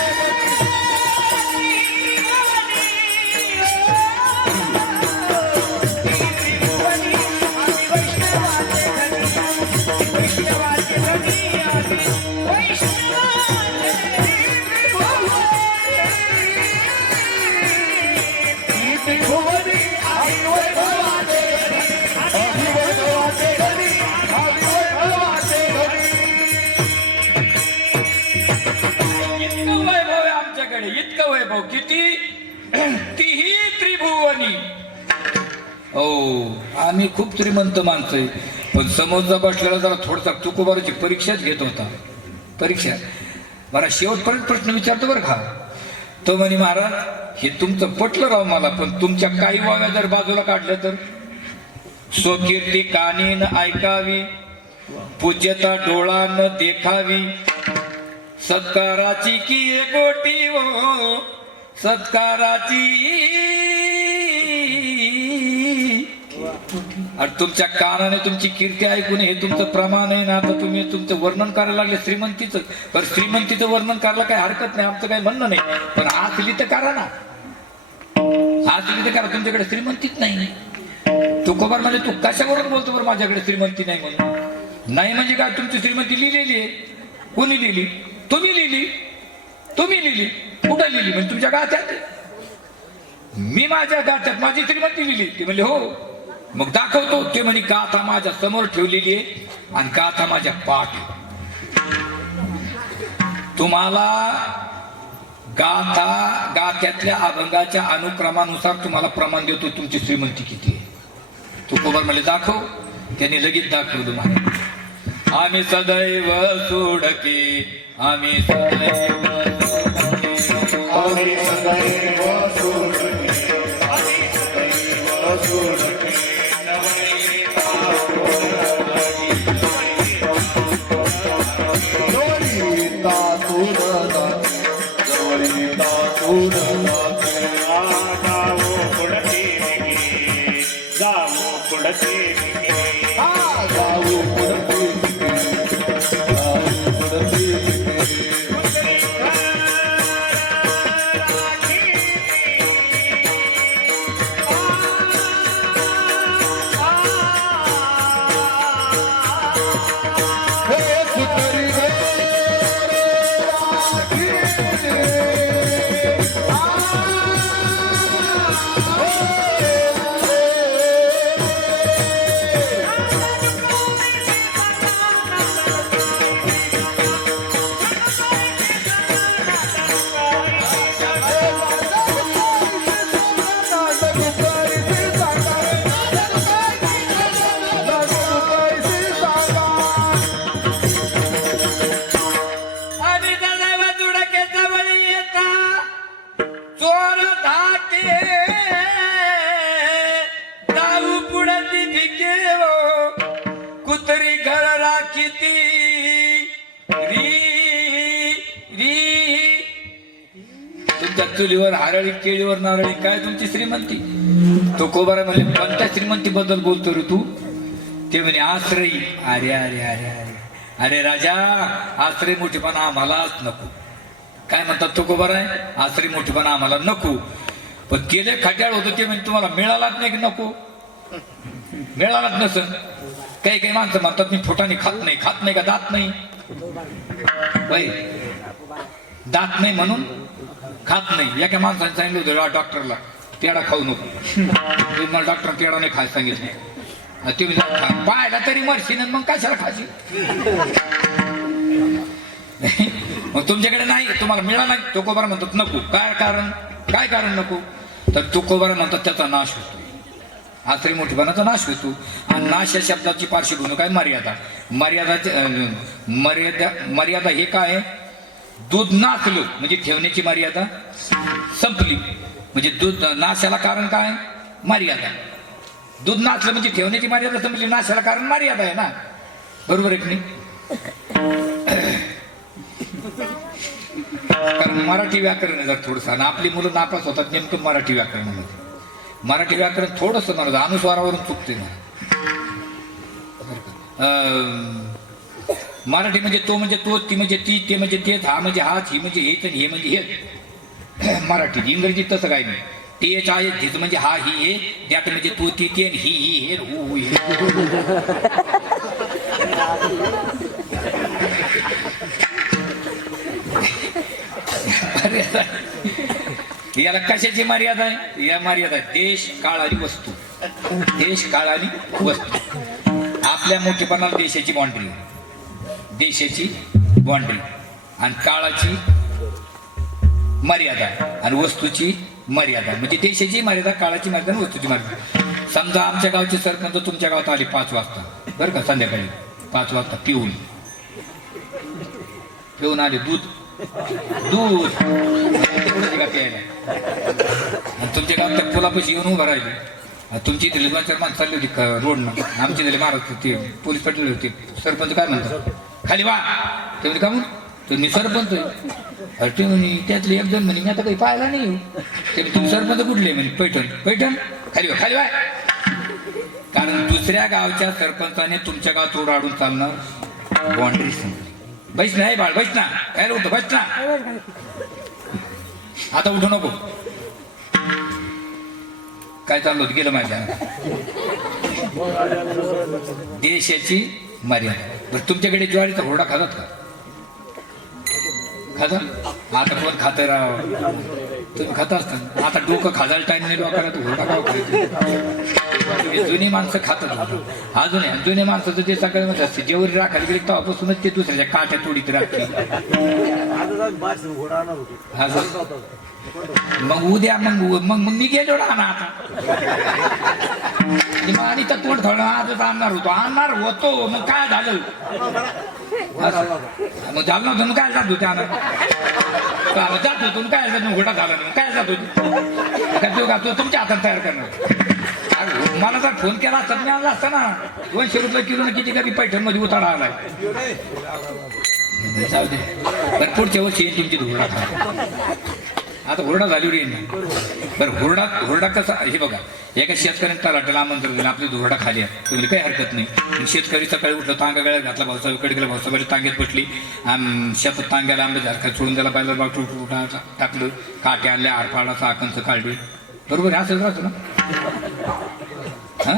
इतकं वैभव किती? तीही त्रिभुवनी. हो आम्ही खूप श्रीमंत माणसं आहे. पण समोरचा बसलेला जरा थोडसा तुकोबाराची परीक्षाच घेत होता. परीक्षा मला शेवटपर्यंत प्रश्न विचारतो बरं का. तो म्हणे महाराज हे तुमचं पटलं राव मला, पण तुमच्या काही वाव्या जर बाजूला काढल्या तर? स्वकीर्ती कानी न ऐकावी, पूज्यता डोळा न देखावी, सत्काराची की गोटी हो सत्काराची. आणि तुमच्या कानाने तुमची कीर्ती ऐकून हे तुमचं प्रमाण आहे ना. आता तुम्ही तुमचं वर्णन करायला लागले श्रीमंतीचं. तर श्रीमंतीचं वर्णन करायला काही हरकत नाही, आमचं काही म्हणणं नाही. पण असली तर करा ना, असली तर करा. तुमच्याकडे श्रीमंतीच नाही, तुकोबार म्हणजे तू कशावरून बोलतो बरं माझ्याकडे श्रीमंती नाही म्हणून? नाही म्हणजे काय? तुमची श्रीमंती लिहिलेली आहे. कोणी लिहिली? तुम्ही लिहिली. तुम्ही लिहिली. कुठं लिहिली? म्हणजे तुमच्या गात्यात. मी माझ्या गात्यात माझी श्रीमंती लिहिली. ती म्हणले हो. मग दाखवतो. ते म्हणे गाथा माझ्या समोर ठेवलेली आहे आणि गाथा माझ्या पाठ. तुम्हाला गाथ्यातल्या अभंगाच्या अनुक्रमानुसार तुम्हाला प्रमाण देतो तुमची श्रीमंती किती आहे. तुकोबार म्हणले दाखव. त्यांनी लगेच दाखवलं मला. आम्ही सदैव सोडके, आम्ही सदैव सोडके, आम्ही सदैव सोडके, आम्ही सदैव सोडके, जवळीता तुरदा, जवळीता तुरदा, जावो पुढचे गे, जावो पुढचे गे, जावो पुढचे गे, जावो पुढचे गे. चुलीवर हारळी, केळीवर नारळी, काय तुमची श्रीमंती? तुकोबार म्हणले कोणत्या श्रीमंती बद्दल बोलतो रे तू? ते म्हणे आश्रयी. अरे अरे अरे अरे अरे राजा, आश्रय मोठेपणा आम्हालाच नको. काय म्हणतात तुकोबार आहे? आश्रय मोठेपणा आम्हाला नको. पण केले खट्याळ होतं ते म्हणजे तुम्हाला मिळालाच नाही की नको? मिळालाच नसन. काही काही माणसं म्हणतात मी फुटाने खात नाही. खात नाही का? दात नाही. दात नाही म्हणून खात नाही. एका माणसाने सांगितलं होतं डॉक्टरला पेढा खाऊ नको. मला डॉक्टर पेढा नाही खायला सांगितलं. ते पाहायला तरी मरशील मग कशाला खाशी? मग तुमच्याकडे नाही, तुम्हाला मिळाला नाही. तुकोबार म्हणतात नको. काय कारण? काय कारण नको? तर तुकोबार म्हणतात त्याचा नाश होतो. आश्रय मोठेपणाचा नाश होतो. आणि नाश या शब्दाची पार्श्वभूमी काय? मर्यादा. मर्यादा हे काय? दूध नासलं म्हणजे ठेवण्याची मर्यादा संपली. म्हणजे दूध नाशाला कारण काय? मर्यादा. दूध नासलं म्हणजे ठेवण्याची मर्यादा संपली. नाशाला कारण मर्यादा आहे ना. बरोबर आहे की नाही? कारण मराठी व्याकरण आहे जर थोडंसं, आणि आपली मुलं नापास होतात नेमकं मराठी व्याकरणामध्ये. मराठी व्याकरण थोडंसं मला अनुस्वारावरून चुकते ना. मराठी म्हणजे तो म्हणजे तो, ती म्हणजे ती, ते म्हणजे तेच, हा म्हणजे हाच, ही म्हणजे हेच, आणि हे म्हणजे हेच. मराठीत. इंग्रजीत तसं काही नाही. टेच आहे, हेच म्हणजे हा, ही, हे. त्यात म्हणजे तो, ती, ते, ही, हे, हु, हे. याला कशाची मर्यादा आहे? या मर्यादा देश, काळ आणि वस्तू. देश, काळ आणि वस्तू. आपल्या मोठेपणाला देशाची बाउंड्री, देशाची बाउंड्री, आणि काळाची मर्यादा आणि वस्तूची मर्यादा. म्हणजे देशाची मर्यादा, काळाची मर्यादा आणि वस्तूची मर्यादा. समजा आमच्या गावचे सरपंच तुमच्या गावात आले 5 वाजता, बरं का, संध्याकाळी 5 वाजता पिऊन आले. दूध प्यायला. तुमच्या गावात पुलापाशी येऊन उभं राहिले. तुमची इथे 2-4 माणसं चालली होती रोडनं. आमची झाली महाराज ते पोलीस पाटील होते. सरपंच काय म्हणतात? खाली वा. ते म्हणे का म्हणून? तर मी सरपंच आहे. ते म्हणे त्यातले एक जण म्हणे मी आता काही पाहिला नाही. ते तुम्ही सरपंच कुठले? म्हणे पैठण. खाली वा, खाली वा. कारण दुसऱ्या गावच्या सरपंचाने तुमच्या गावात रोड आडून चालणार बाउंड्री संपली. बैस नाही बाळ, बैस ना. काय उठतो? बैस ना. आता उठू नको. काय चाललं होतं गेलं माझ्या देशाची मर्यादा. बरं तुमच्याकडे ज्वारीचा हुरडा खातात का? खाता? आता कोण खातं राव? तुम्ही खाता असता. आता डोकं खाजायला टाइम नाही लोकांना, तो हुरडा खाऊ खायचं. जुनी माणसं खातात अजून. जुने माणसाचं ते सकाळी म्हणत असते जेवढी राखायला गेली तेव्हापासूनच ते दुसऱ्याच्या काट्या तोडीत राखते. मग उद्या मग मग मी गेलो ना आता आणि तर तोड थोडं आजच आणणार होतो मग काय झालं? मग झालं नव्हतं मग काय जात होते जात होतो काय जात घोडा झाला नाही काय जात होतो तुमच्या हातात तयार करणार. मला जर फोन केला असता मी आणला असता ना. 200 रुपये किलो ना किती कधी पैठण मध्ये उतारा आलाय. जाऊ दे बरं पुढच्या वर्षी येईल तुमची धुळा खा. आता हुरडा झाली रे ना. बरं हुरडा कसा हे बघा. एका शेतकऱ्याने तलाट्याला आमंत्रण दिलं आपली धुरडा खाली आहे तुम्ही काही हरकत नाही. शेतकरी सकाळी उठलं तांगा गळ्यात घातला भाऊसाहेबकडे गेला भाऊसाहेबाची तांग्यात बसली शेतात तांग्याला आंबे झारखा सोडून त्याला बायला बाग टाकलं काटे आणले आरपाडाचा आकंच काढली. बरोबर असंच राहतो ना. हा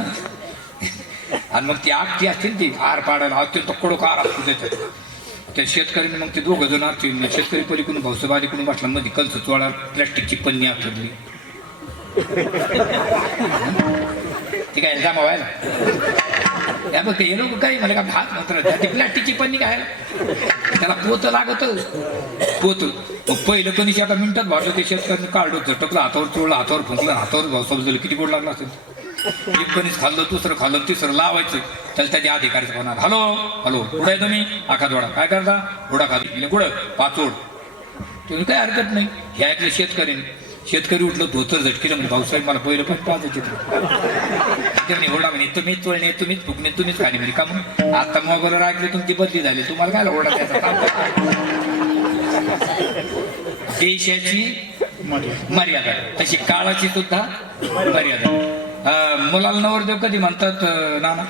आणि मग ती आग असते ना ती आर पाडायला अत्यंत कडक आर असतो त्याच्यात. त्या शेतकऱ्यांनी मग ते दोघं जण असतील शेतकरी पलीकडून भाऊसाहेब अलीकडून बसला मध्ये कंच चोळा प्लॅस्टिकची पन्नी आखडली. ती काय जमा व्हायला या बघ हे लोक काही मला का भात मात्र ती प्लॅस्टिकची पन्नी काय त्याला पोत लागत पोत. मग पहिलं कणीस आता मिनिटात भाजलं ते शेतकऱ्यांनी काढलं झटकलं हातावर चोळलं हातावर फुंकलं हातावर भाऊसाहेब झालं किती गोड लागला असेल. एक कणीस खाल्लं दुसरं खाल्लं तिसरं लावायचं तर त्याच्या अधिकारीचं होणार. हॅलो हॅलो कुठं आहे तुम्ही? आखा दोडा काय करता? घोडा खाली कुठं? पाचोड. तुम्ही काय हरकत नाही. ह्या ऐकलं शेतकरी उठलं धोतर झटकेलं म्हणजे भाऊसाहेब मला पहिलं पण पाहतो चित्र ओढा म्हणे तुम्हीच चोळणे तुम्हीच फुकणे तुम्हीच खाणे म्हणे का म्हणून. आता मोबाईलवर ऐकले तुमची बदली झाली तुम्हाला काय ओढा त्याचा काम. देशाची मर्यादा तशी काळाची सुद्धा मर्यादा. मुलाला नवरदेव कधी म्हणतात नाना?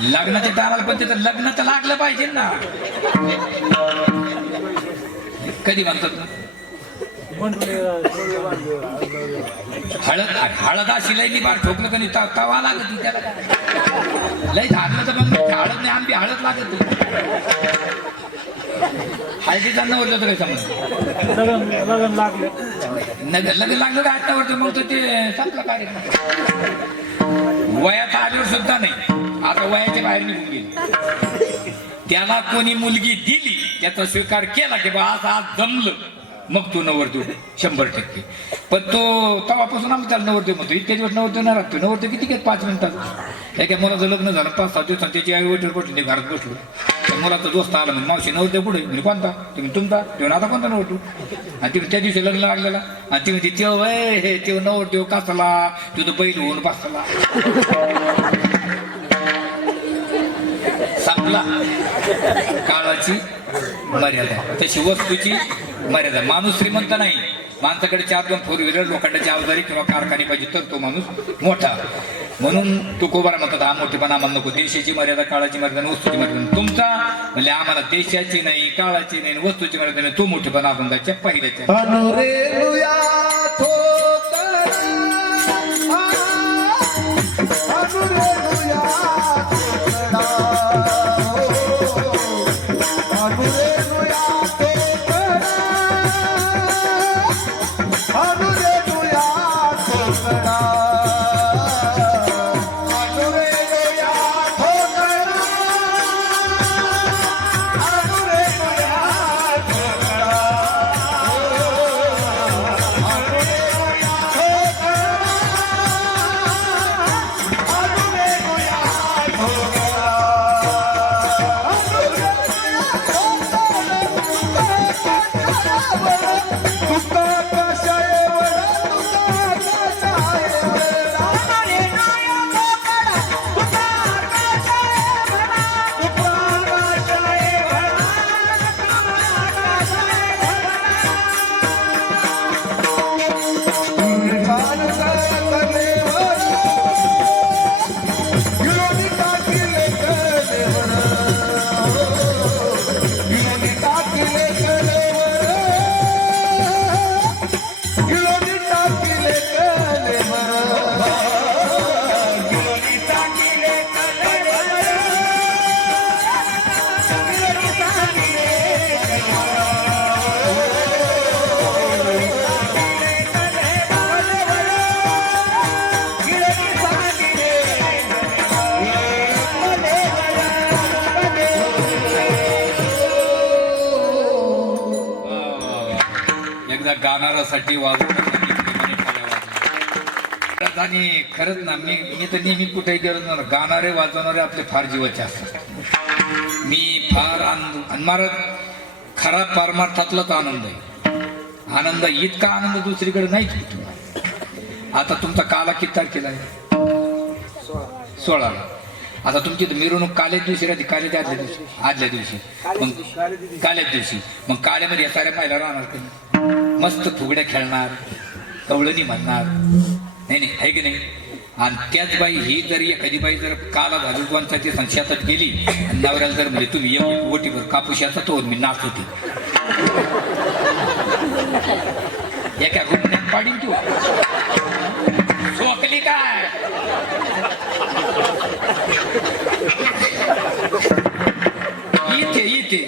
लग्नाच्या टायमाला पण त्याचं लग्न तर लागलं पाहिजे ना. कधी म्हणतात ना? हळद अशी लई बार ठोकलं कधी तवा लागत त्याला लई झालं तर मग हळद नाही आंबी हळद लागत. हळदीचा नवरदेव तर काही समज लग्न लागलं काय आतावरतं मग तर ते संपला कार्यक्रम. वयात आल्यावर सुद्धा नाही आता वयाच्या बाहेर निघून गेली. त्याला कोणी मुलगी दिली त्याचा स्वीकार केला की बा आज जमलं मग तो नवरदेव 100%. पण तो तेव्हापासून आम्ही त्याला नवरदेव म्हणतो. इतक्या दिवस नवरदेव नाही राहतो. नवरदेव किती घेत 5 मिनिटात. एका मुलाचं लग्न झालं 5-6 दिवसात त्याची आई वैठर पडली घरात बसलो. त्या मुलाचा दोस्त आला म्हणजे मावशी नवरदेव कुठे म्हणजे कोणता? तुम्ही तुमचा तेव्हा आता कोणता नवरदेव? आणि तिथे त्या दिवशी लग्न लागलेला आणि ती म्हणते तेव्हा हे तेव्हा नवरदेव कसला तुझं बैल होऊन बसला. संपला काळाची मर्यादा तशी वस्तूची मर्यादा. माणूस श्रीमंत नाही. माणसाकडे 4-2 4 व्हीलर लोखंडाची अवजारी किंवा कारखाने पाहिजे तर तो माणूस मोठा. म्हणून तुकोबारा म्हणतात हा मोठेपणा आम्हाला नको. देशाची मर्यादा काळाची मर्यादा वस्तूची मर्यादा. तुमचा म्हणजे आम्हाला देशाची नाही काळाची नाही वस्तूची मर्यादा नाही. तो मोठेपणा आपण त्याच्या पहिल्याच्या गाणाऱ्यासाठी वाजवण्यासाठी प्रेमाने टाळ्या वाजवा. आणि खरंच ना मी तर नेहमी कुठेही गेलो ना गाणारे वाजवणारे आपले फार जीवाचे असतात. मी फार आणि मला खरा परमार्थातलाच आनंद आहे. आनंद इतका आनंद दुसरीकडे नाहीच कुठे. आता तुमचा काला किती तारखेला आहे? 16. आता तुमची मिरवणूक काल्याच दिवशी राहते. काल्याच्या आदल्या दिवशी मग काल्याच दिवशी मग काल्यामध्ये या साऱ्या महिला राहणार तुम्ही मस्त फुगड्या खेळणार, कवळणी म्हणणार. नाही आहे की नाही? आणि त्याच बाई ही जर एखादी बाई जर काला भाजूबांचा शेतात गेली आणि नवऱ्याला जर म्हणजे तुम्ही ओटीवर कापूशाचा तो मी नाचवते एका गुन्ह्यात पाडीन तू झोकली काय? इथे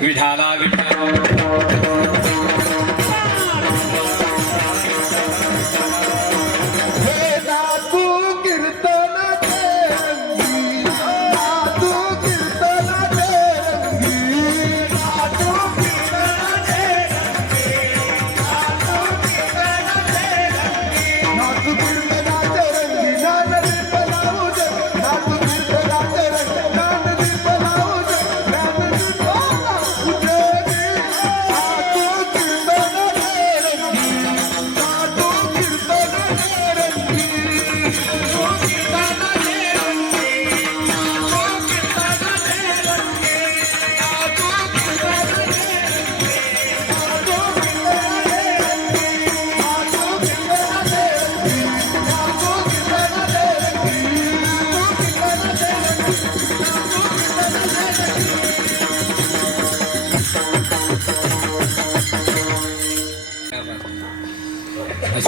विठाला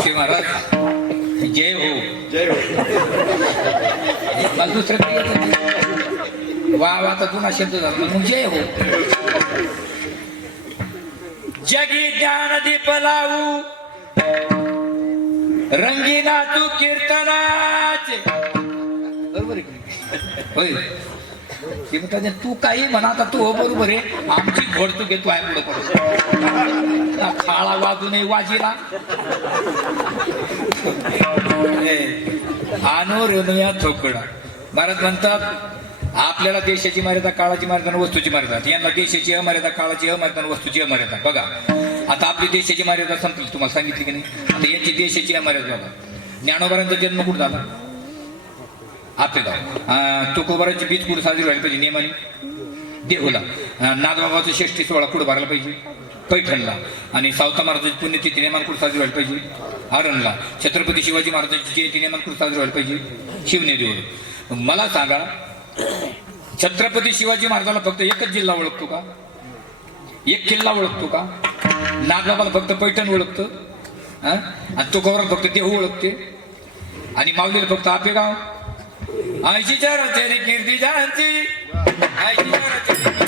महाराज जय हो. जय हो. मला दुसरं काही वा आता जुना शब्द झाला मग जय हो. जगी ज्ञान दीप लावू रंगीना तू कीर्तनाचे. बरोबर आहे होय. ते म्हणतात तू काही म्हणा आता तू हो बरोबर आहे. आमची घोड तू घेतो आहे पुढे पुढे खाळा वाजू नाही वाजीला आणो रेणूया थोकडा. महाराज म्हणतात आपल्याला देशाची मर्यादा, काळाची मर्यादा, वस्तूची मर्यादा. यांना देशाची अमर्यादा, काळाची अमर्यादा, वस्तूची अमर्यादा. बघा आता आपली देशाची मर्यादा संपली तुम्हाला सांगितली की नाही. आता यांची देशाची अमर्यादा बघा. ज्ञानोबारांचा जन्म कुठं झाला? आपले गाव. तुकोबारांची बीज कुठं साजरी व्हायला पाहिजे नियमाने? देहूला. नागबाबाचं 66 सोहळा कुठं भरायला पाहिजे? पैठणला. आणि सावता महाराजांची पुण्यतिथी नियमान कुठं साजरी व्हायला पाहिजे? आरणला. छत्रपती शिवाजी महाराजांची जयंती नियमान कुठं साजरी व्हायला पाहिजे? शिवनेरीवर. मला सांगा छत्रपती शिवाजी महाराजांना फक्त एकच जिल्हा ओळखतो का? एक किल्ला ओळखतो का? नागबाबाला फक्त पैठण ओळखतं आणि तुकोबाराला फक्त देहू ओळखते आणि माऊलीला फक्त आपेगाव. आयची चराचरी कीर्ती जानची, आयची चराचरी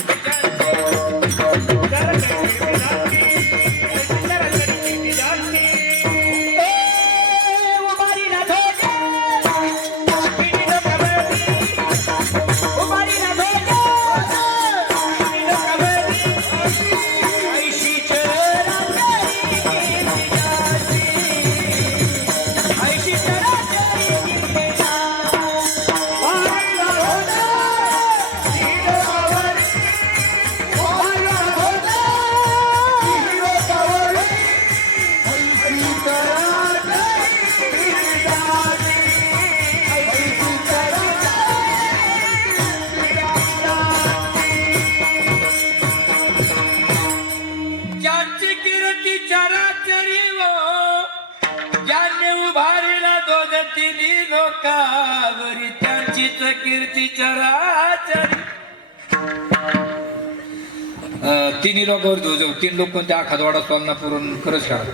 कीर्ती लोकावरी त्यांचीच कीर्ती चराचरी. तिन्ही लोकांवर जो 3 लोक कोणत्या आखादवाडा सोलना पुरून खरंच करा.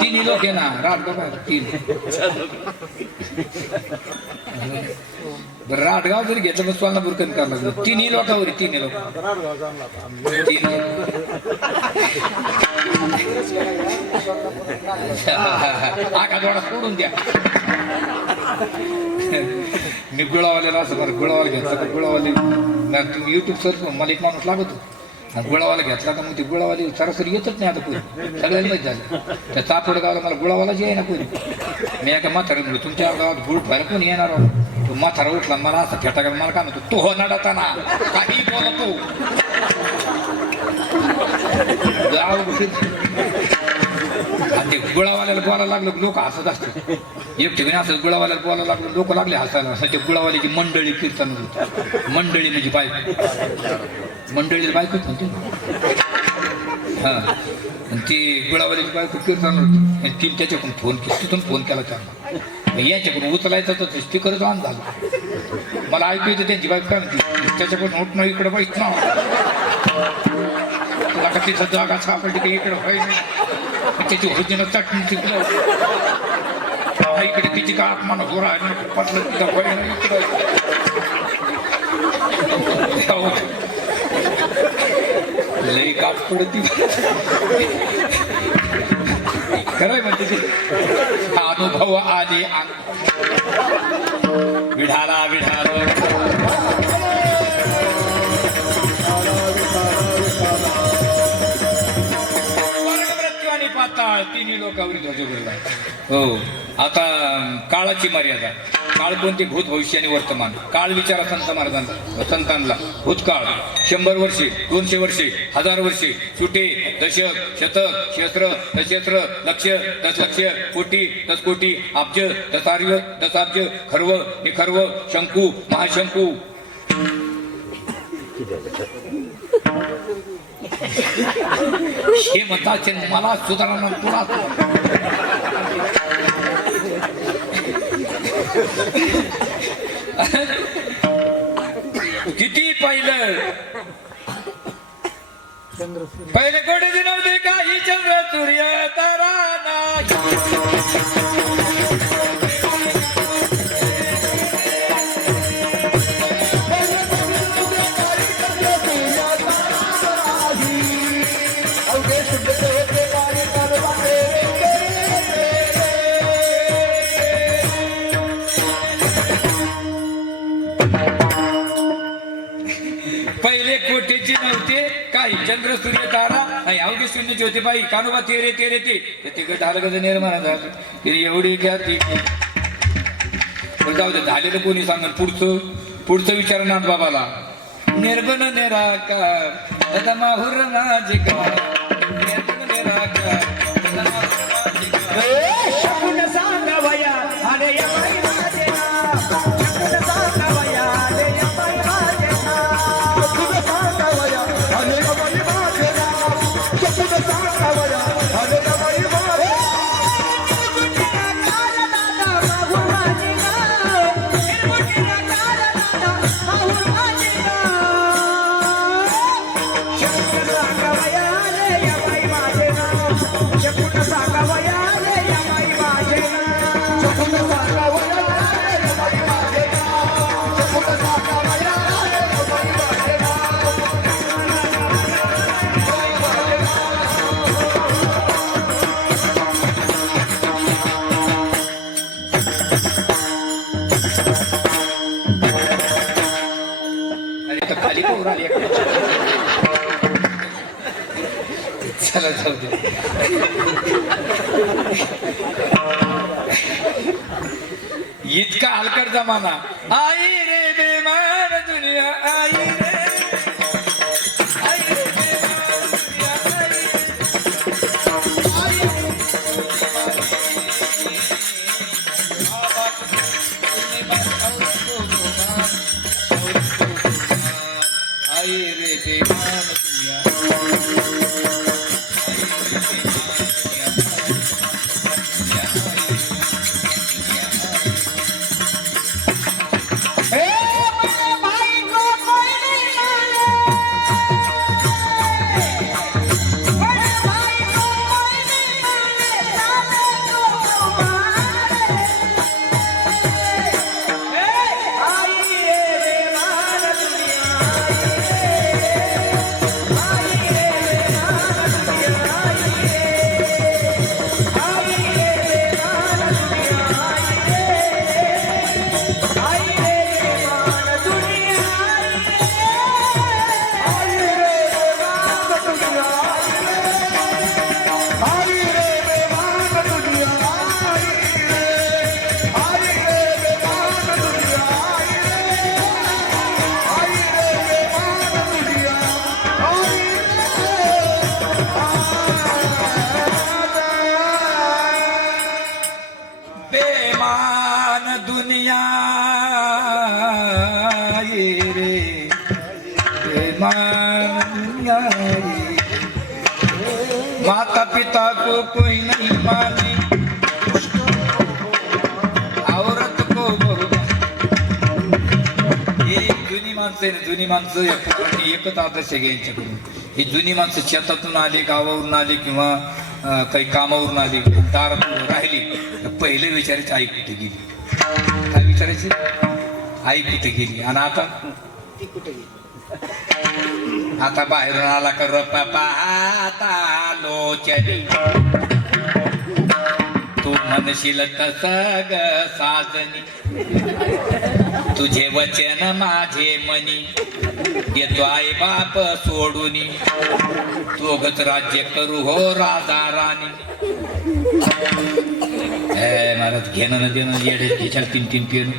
तिन्ही लोक आहे ना राटगाव 3. राटगाव जरी घेतलं तर सोलनापूर कमी करावं लागलं. तिन्ही लोकांवर 3 लोक आखादवाडा सोडून द्या. मी गुळावाल्याला असं बरं गुळावाला घ्यायचं. गुळावाले तुम्ही युट्यूब सर्च मला एक माणूस लागतो गुळावाला घेतला का मग ते गुळावाली सरासरी येतच नाही आता कोणी सगळ्यांना माहीत झालं त्या चापोड गावाला मला गुळावाला जे आहे ना कोणी मी एका म्हातारा म्हणलो तुमच्या गावात गुळ व्हायला कोणी येणार आहो तो म्हातारा उठला मला असं फेटा का मला काय म्हणतो तो हो नडाता ना काही बोला तू आणि ते गुळावाल्याला बोलायला लागलो लोक हसत असतात एक ठिकाणी असं गुळावाल्याला बोलायला लागलो लोक लागले हसायला असं ते गुळावाल्याची मंडळी कीर्तन होत मंडळी म्हणजे बायको मंडळीला बायकोच म्हणते हा आणि ती गुळावाल्याची बायको कीर्तन होती आणि ती त्याच्याकडून फोन केला तिथून फोन केला त्यांना यांच्याकडून उचलायचं तर स्पीकरच ऑन झालं मला ऐकू येतं त्यांची बायको काय म्हणते त्याच्याकडून उठणं इकडं पाहिजे ना तुला का तिथं जागा सापडली की इकडं पाहिजे त्याची होती चटणी तिकडं इकडे तिची का आत्मान गोरा पटलं तिथं पाहिजे इकडं लई काट पडती खरंय म्हणते ते अनुभव आधी विढाला विढाल मृत्यू आणि पाताळ तिन्ही लोकांवर ध्वज बोलला हो आता काळाची मर्यादा काळ कोणते भूत भविष्य आणि वर्तमान काळ विचारा संतांना भूतकाळ 100 वर्षे 200 वर्षे 1000 वर्षे सुटे दशक शतक सहस्त्र दशस्त्र लक्ष दशलक्ष कोटी दशकोटी अब्ज दशार्य दशाब्ज खर्व निखर्व शंकू महाशंकू हे म्हणतात मला सुधारणा तुला किती पहिलं पहिले कोणीच नव्हते काही चंद्र सूर्य तारा नाही पहिले कोटीची नव्हते काही चंद्र सूर्य तारा नाही अवघे शून्यची होते बाई कानोबा तेरे तेरे ते झालं कसं निर्माण झालं तिने एवढी घ्या ती जाऊ दे झालेलं कोणी सांगल पुढचं विचारणार बाबाला निर्गुण निराकार माहुर माझे का निर्गुण निराकार खाली पोर आली चला जाऊ दे इतका हलकट जमाना आई रे बेमान दुनिया आई रे भाई को कोई बेमान दुनिया ये रे, बेमान दुनिया ये। माता पिता को कोई नहीं माने, औरत को बहुत। ही जुनी माणसं आहे ना, जुनी माणसं एकच आदर्श घ्यायच्याकडून. ही जुनी माणसं शेतातून आली, गावावरून आली किंवा काही कामावरून आली, दारातून राहिली, पहिले विचारायची आई कुठे गेली. काय विचारायची? आई कुठे गेली. आणि आता ती कुठे गेली? आता बाहेरून आला कर पाहता लोचनी, तू म्हणशील तस ग साजनी, तुझे वचन माझे मनी, येतो आई बाप सोडून, दोघच राज्य करू हो राजा राणी. हे महाराज घेणं न देणं येडे त्याच्या तीन तीन पेन.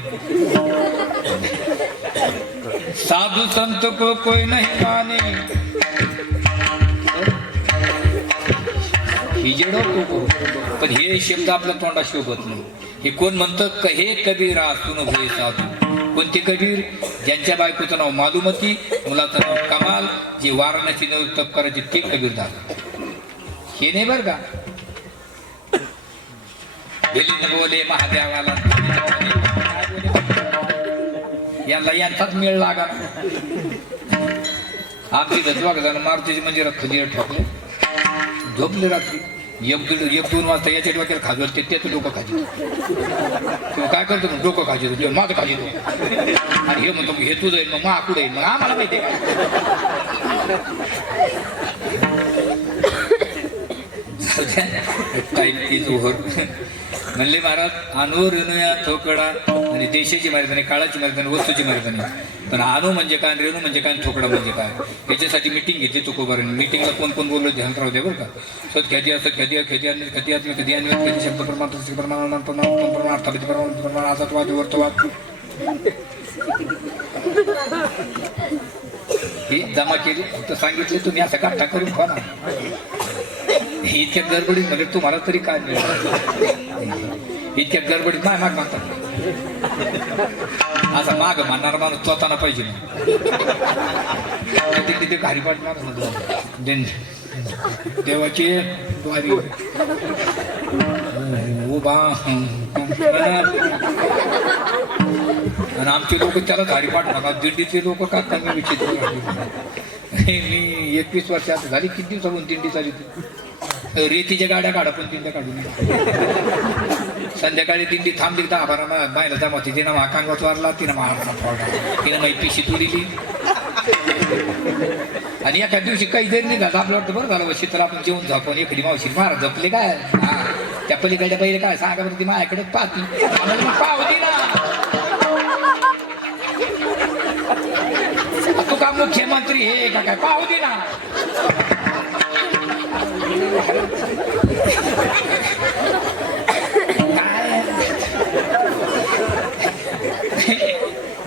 साधु संत को कोई नहीं माने, हिजेडो को. पण हे शब्द आपल्या तोंडा शोभत नाही. हे कोण म्हणतं? हे कबीरा सुन होय साधू. कोणते कबीर? ज्यांच्या बायकोचं नाव मालुमती, मुलाचं नाव कमाल, जे वाराणसी नऊ तप करायचे ते कबीरदार. हे नाही बर का. बोले महादेवाला यांना यांचाच मेळ लागा. आमची धजवाग झालं मारुतीची मंदिरात खजीर ठोकले, झोपले रात्री. एक दोन वाजता याच्या डोक्याला खाजवलं ते त्याचं डोकं खाजी. किंवा काय करतो मग डोकं खाजी, माझं खाजी. आणि हे म्हणतो हे तुझं येईल, मग मा कुठे येईल, मग आम्हाला माहिती आहे. म्हणले महाराज अनु रेणूया थोकडा. आणि देशाची मारतानी, काळाची मारतानी, वस्तूची मारतानी. पण अनु म्हणजे काय, रेणू म्हणजे काय, थोकडा म्हणजे काय, याच्यासाठी मिटिंग घेतली तुकोबारांनी. मिटिंगला कोण कोण बोललो ध्यान राहू दे बरं का. सत ख्याती असत ख्याती ख्याती आणि कधी आत्मी कधी अन्वित कधी शब्द प्रमाण प्रमाण प्रमाण अर्थापित प्रमाण आजातवाद वर्तवाद. ही जमा केली तर सांगितले तुम्ही असं काटा करून खा ना. इतक्या गडबडीत म्हणजे तुम्हाला तरी काय मिळेल. इतक्या गडबडीत नाही माग मागतात. असा माग म्हणणारा माणूस स्वतःना पाहिजे ना. तिथे घारी पाडणार देवाची द्वारी उभा. आणि आमचे लोक त्याला घारी पाडणार. दिंडीचे लोक का कमी विचित्र. मी 21 वर्षात झाली. किती दिवसाहून दिंडी चालली होती. रेतीच्या गाड्या काढा पण दिंड्या काढू नये. संध्याकाळी दिंडी थांबली 10-12 बायला जमावती. तिनं महाकांगात वारला, तिनं महाराष्ट्रात तिनं माहिती पिशी तुडीली. आणि एका दिवशी काही जरी नाही झालं आपलं वाटतं बरं झालं वशी तर आपण जेवून झापण. एखादी मावशी महाराज जपले काय, त्या पलीकडच्या पहिले काय सांगा बरं. ती माझ्याकडे पाहती, पाहती ना. तू का मुख्यमंत्री हे का काय पाहती ना.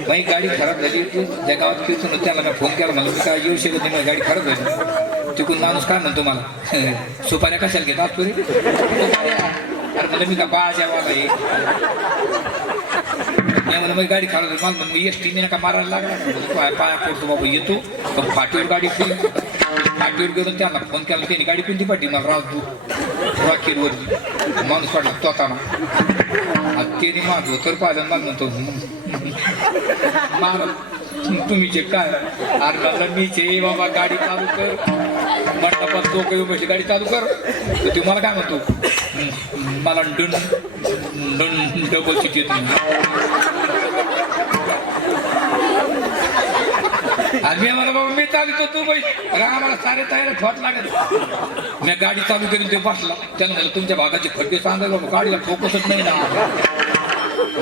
माझी गाडी खराब झाली होती. त्या गावात कीर्तन होतं, त्याला मी फोन केला. म्हणलं मी काय येऊ शकत नाही, माझी गाडी खराब झाली. तिकून माणूस काय म्हणतो मला, सुपाऱ्या कशाला घेत असतो रे. अरे म्हणलं मी का बाळाच्यावाला आहे. मी म्हणलं माझी गाडी खराब झाली. मला मग एस टीने का मारायला लागला. पाया पडतो बाबा येतो. तर फाटीवर गाडी फिरी. फाटीवर गेलो त्याला फोन केला. त्याने गाडी कोणती पाठी मला राजदूत रॉकेटवरती. माणूस काढला स्वतःना. त्याने माझं तर पाहिलं. मला म्हणतो मार तुम्ही जे काय. अरे म्हणलं मीचे बाबा गाडी चालू कर. मंडपात लोक येऊ बसली गाडी चालू कर. तर ते मला काय म्हणतो, मला डबल सीट येत नाही. आणि मी म्हणा बाबा मी चालू तू बाई. अरे आम्हाला सारे तयार ठोट लागत. मी गाडी चालू केली ते बसला. त्यानं म्हणलं तुमच्या भागाचे खड्डे सांगायला बाबा गाडीला फोकसच नाही ना.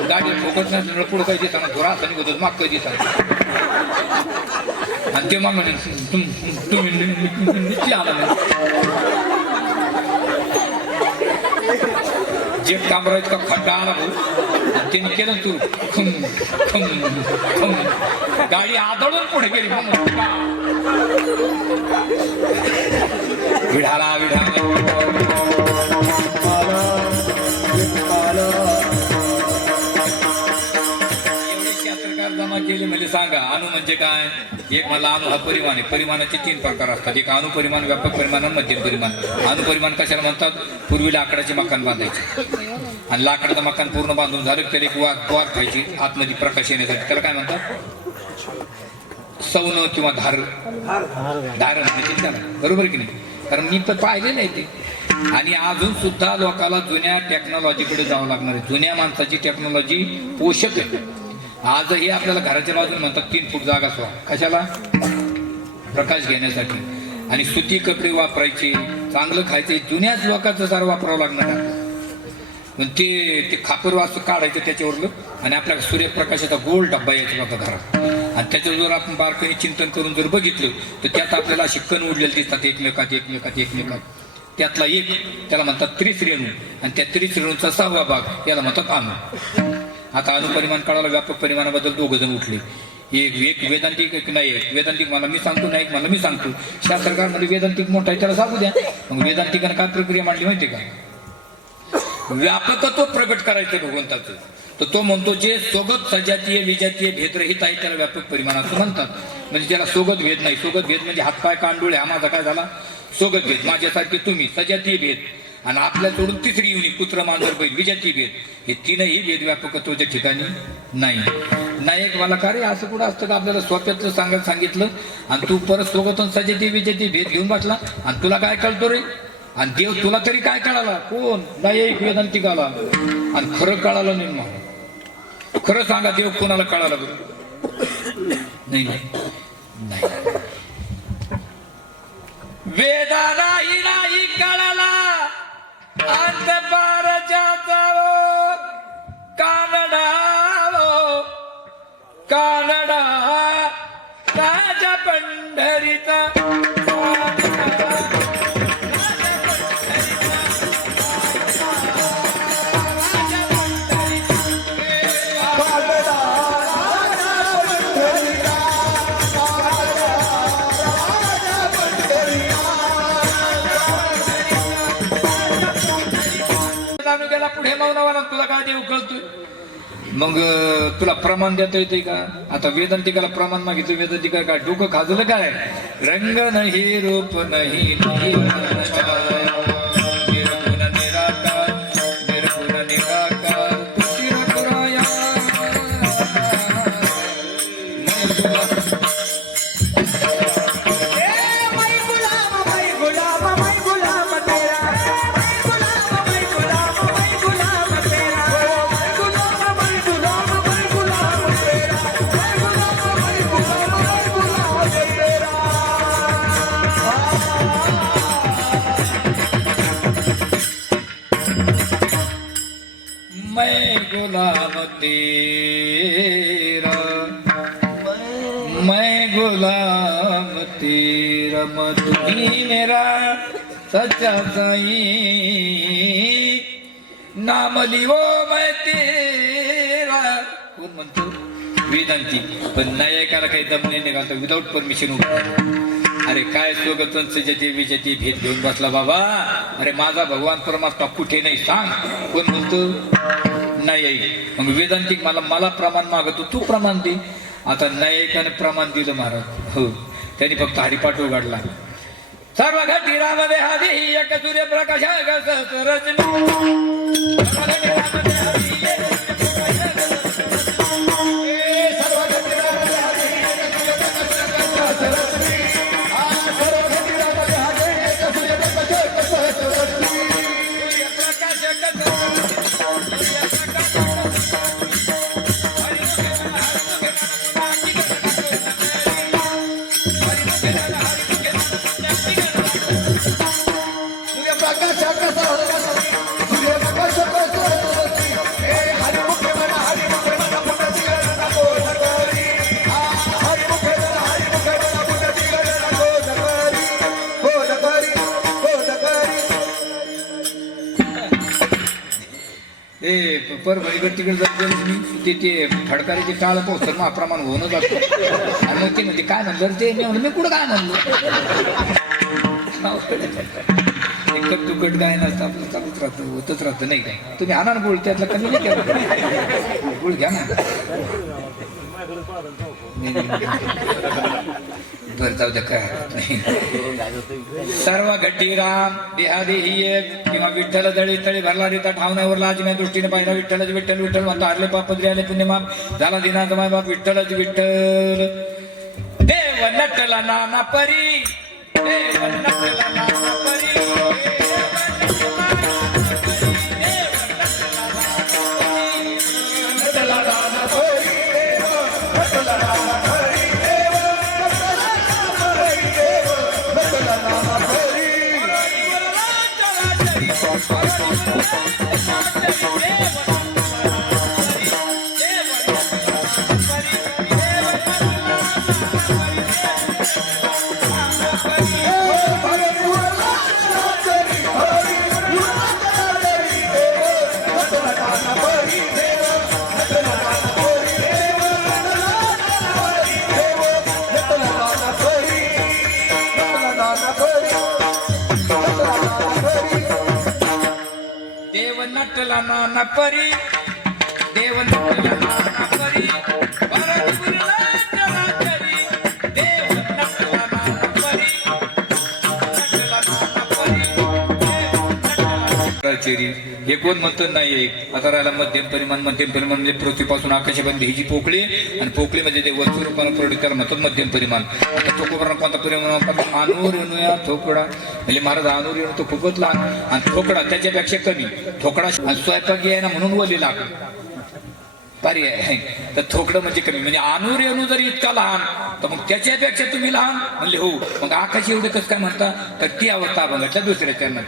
गाडीला फोकस नाही पुढं काही दिसताना थोडा असं निघतो माग काही दिसताना. आणि ते मग म्हणे तुम्ही आला जे कामरा इतका खड्डा आला भाऊ. त्यांनी केलं तू गाडी आदळून पुढे गेली. विढाला विढाला म्हणजे काय? एक मला अणु हा परिमाण आहे. परिमाणाचे 3 प्रकार असतात. एक अणुपरिमाण, व्यापक परिमाण आणि मध्यम परिमाण. अणुपरिमाण कशाला म्हणतात? पूर्वी लाकडाचे मकान बांधायचे आणि लाकडाचं मकान पूर्ण बांधून झालं त्याला एक वाघ खायची आतमध्ये प्रकाश येण्यासाठी. त्याला काय म्हणतात? सौन किंवा धारण म्हणजे त्याला, बरोबर की नाही? कारण मी तर पाहिलेलं आहे ते. आणि अजून सुद्धा लोकांना जुन्या टेक्नॉलॉजीकडे जावं लागणार आहे. जुन्या माणसाची टेक्नॉलॉजी पोषक आहे. आजही आपल्याला घराच्या बाजूने म्हणतात 3 फूट जागा सोडा. कशाला? प्रकाश घेण्यासाठी. आणि सुती कपडे वापरायचे, चांगलं खायचे. जुन्याच लोकांचं सारं वापरावं लागणार आहे. पण ते खापर वाचू काढायचं त्याच्यावरलं आणि आपल्या सूर्यप्रकाशाचा गोल डब्बा यायचा बघा घरात. आणि त्याच्यावर जर आपण बारकाईने चिंतन करून जर बघितलं तर त्यात आपल्याला अशी कण उडलेले दिसतात एकमेकात. त्यातला एक त्याला म्हणतात त्रिश्रेणू आणि त्या त्रिश्रेणूचा 6वा भाग याला म्हणतात अणु. आता अणुपरिमाण काळाला व्यापक परिमाणाबद्दल 2 जण उठले. एक वेदांतिक एक नाही. एक वेदांतिक मला मी सांगतो, नाही मला मी सांगतो. शास्त्रकारमध्ये वेदांतिक मोठा आहे त्याला सांगू द्या. मग वेदांतिकानं काय प्रक्रिया मांडली माहिती का? व्यापकत्व प्रगट करायचं भगवंताचं. तर तो म्हणतो जे सोगत सजातीय विजातीय भेदरहित आहे त्याला व्यापक परिमाण असं म्हणतात. म्हणजे त्याला सोगत भेद नाही. सोगत भेद म्हणजे हातपाय कांडोळे हा माझा काय झाला? सोगत भेद. माझ्यासारखे तुम्ही सजातीय भेद आणि आपल्या सोडून तिसरी युनिट पुत्र मांजर बैल विजातीय भेद. हे 3ही भेद व्यापकत्वाच्या ठिकाणी नाही. एक मला का रे असं कुठं असतं का? आपल्याला स्वतःचं सांगितलं आणि तू परत सोगत सजातीय विजातीय भेद घेऊन बसला आणि तुला काय कळतो रे? आणि देव तुला तरी काय कळाला? कोण? नाही एक वेदांतिकाला. आणि खरं कळालं नाही. मग खरं सांगा, देव कोणाला कळाला बरं? नाही. वेदानाही नाही कळाला अंत पारच्या कानडा राजा पंढरीचा. पुढे मौनावाला तुला काय देव कळतोय? मग तुला प्रमाण देता येते का? आता वेदांतिकाला प्रमाण मागितलं. वेदांतिका काय डोकं खाजलं काय? रंग नाही रूप नाही गुलाम तेरा, मैं गुलाम तेरा, मधुही मेरा सच्चा साई, नाम लिहो मैं तेरा. कोण म्हणतो? वेदांती. पण नायकाला काही दम नाही निघालतो विदाऊट परमिशन उभं. अरे काय स्वगतन सजती विजती भेद घेऊन बसला बाबा. अरे माझा भगवान परमात्मा कुठे नाही सांग. कोण म्हणतो? नाही. मग वेदांतिक मला प्रमाण मागतो, तू प्रमाण दे. आता नायकाने प्रमाण दिलं महाराज. हो, त्यांनी फक्त हरिपाठ उघडला. सर्व घटिरामध्ये हादी एक सूर्यप्रकाश परभणीकडे तिकडे जातो मी ते फडकारीचे टाळ पोहोचत मग प्रमाण होणं जातो. आणि मग ते म्हणते काय म्हणलं ते मी कुठं काय म्हणलो. एकट तुकट काय नसतं आपलं चालूच राहतं होतच राहतं. नाही काय तुम्ही आणा ना गुळ त्यातला कमी नाही केला गुळ घ्या ना. बरं जाऊ द्या काय हरकत नाही. सर्व घटी राम देहादेही एक किंवा विठ्ठल दळी तळी भरला रीता ठावण्यावर लाजम्या दृष्टीने पाहिला विठ्ठलच विठ्ठल विठ्ठल म्हणता हरले पापद्री आले पुण्यमाप झाला दिनांक माय बाप विठ्ठलच विठ्ठल. देव नटला नाना परी देव नटला नाना परी देव नटला नाना परी देव नटला नाना परी वरद गुरुला चला करी देव नटला नाना परी नटला नाना परी. हे कोण म्हणत नाही आता राहिला मध्यम परिमाण म्हणजे पृथ्वीपासून आकाशापर्यंत ही जी पोकळी आणि पोकळी म्हणजे ते वस्तू रूपानं प्रोडक्ट त्याला म्हणतात मध्यम परिमाण. आता ठोकोबरा कोणता परिमाण अनूर येणूया ठोकडा म्हणजे महाराज अनूर येणू तो खूपच लहान आणि ठोकडा त्याच्यापेक्षा कमी ठोकडा स्वयंपाक आहे ना म्हणून वली लाग पर्याय आहे. तर ठोकडं म्हणजे कमी म्हणजे अनूर येणू जर इतका लहान तर मग त्याच्यापेक्षा तुम्ही लहान म्हणले हो मग आकाश एवढे कसं काय म्हणता तर ती अवस्था बघितल्या दुसऱ्या त्यांना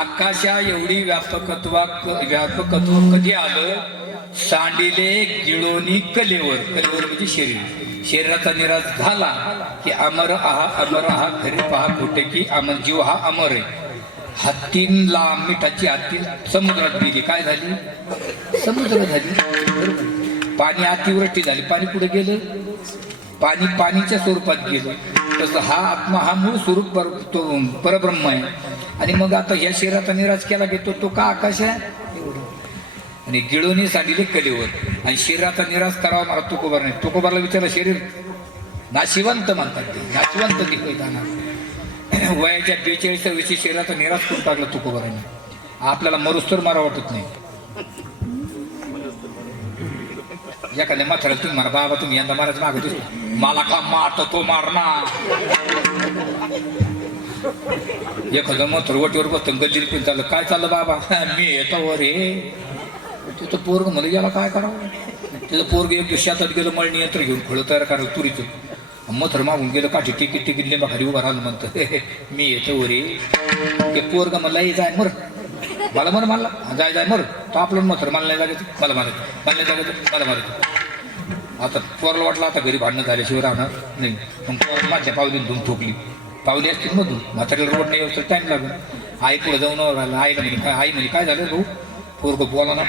आकाशा एवढी व्यापकत्व कधी आलं सांडिले गिळोनी कलेवर म्हणजे शरीराचा निराश झाला की अमर आहा खरे पहा खोटे की अमर जीव हा अमर आहे. हत्तीला मिठाची हत्ती समुद्रात गेली काय झाली समुद्र झाली. पाणी अतिवृष्टी झाली पाणी कुठे गेलं पाणी पाणीच्या स्वरूपात गेलं. तसं हा आत्मा हा मूळ स्वरूप परब्रह्म आहे आणि मग आता या शरीराचा निराश केला घेतो तो का आकाश आहे आणि गिळोनी सांडिले कलेवर आणि शरीराचा निराश करावा मला तुकोबार नाही. तुकोबारला विचारलं शरीर नाशिवंत म्हणतात ते नाशिवंत दिखवताना वयाच्या 42 वर्षी शरीराचा निराश करून टाकला तुकोबाराने. आपल्याला मरुस्तर मारा वाटत नाही. एखाद्या माथाला तुम्ही म्हणा बाबा तुम्ही यंदा मारायचं मागत मला का मारतो तो मारणार. एखादं मथुर वटीवर बसतं गल्लीत पण चाललं काय चाललं बाबा मी येतो वर हे तिथं पोरग मला याला काय करावं. तिथं पोरग एक शेतात गेलं मळणी यंत्र घेऊन फळं तयार करावं तुरीचं मथुर मागून गेलं काठी टिकीट लिंबा खाली उभा राहिलं म्हणतं मी येतो वर ते पोरग मला जाय मर मला म्हणला जाय जाय मर तो आपलं मत मला नाही लागायचं मला मारायचं मला नाही लागायचं मला मारायचं. आता पोराला वाटलं आता घरी भांडणं झाल्याशिवाय राहणार नाही. मग पोर माझ्या पावलीने धुवून ठोकली. पावली असतील मधून म्हाताऱ्याला रोड नाही येऊ टाईम लागेल. आई पुढे जाऊन राहिला. आईला म्हणे काय आई म्हणे काय झालं भाऊ पोरगं बोला ना.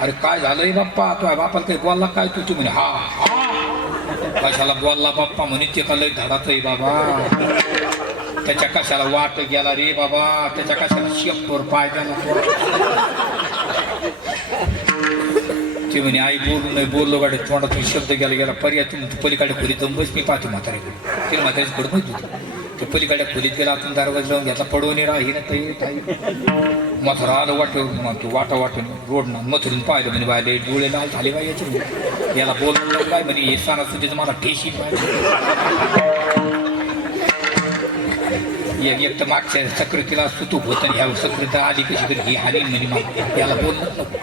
अरे काय झालंय बाप्पा तुझ्या बापाला काही बोलला काय तू म्हणे हा हा कशाला बोलला बाप्पा म्हणे ते का लय धडात आहे बाबा. त्याच्या कशाला वाट गेला रे बाबा. त्याच्या कशाला शेपटोर पाय गेला. ते म्हणे आई बोलू नाही बोललो गाडी तोंडातून शब्द गेला गेला पर्याय तुम्ही पलीकडे खोलीत जाऊन बस मी पाहतो म्हातारीकडे. तिला म्हातारीच कडून माहिती होती. ते पलीकडे खोलीत गेला आपण दरवाजा लावून घेतला पडवून राही ना काही मथुरा आलं वाटा वाटून रोड ना मथुरून पाहिलं म्हणे बाय डोळे लाल झाले बाय याचे याला बोलणं काय म्हणे हे सणासुदीचं मला ठेशी एक तर मागच्या सक्रितीला सुतूक होतं ह्या सक्रिता आली कशी तरी ही हानी म्हणे मग याला बोलणं नको.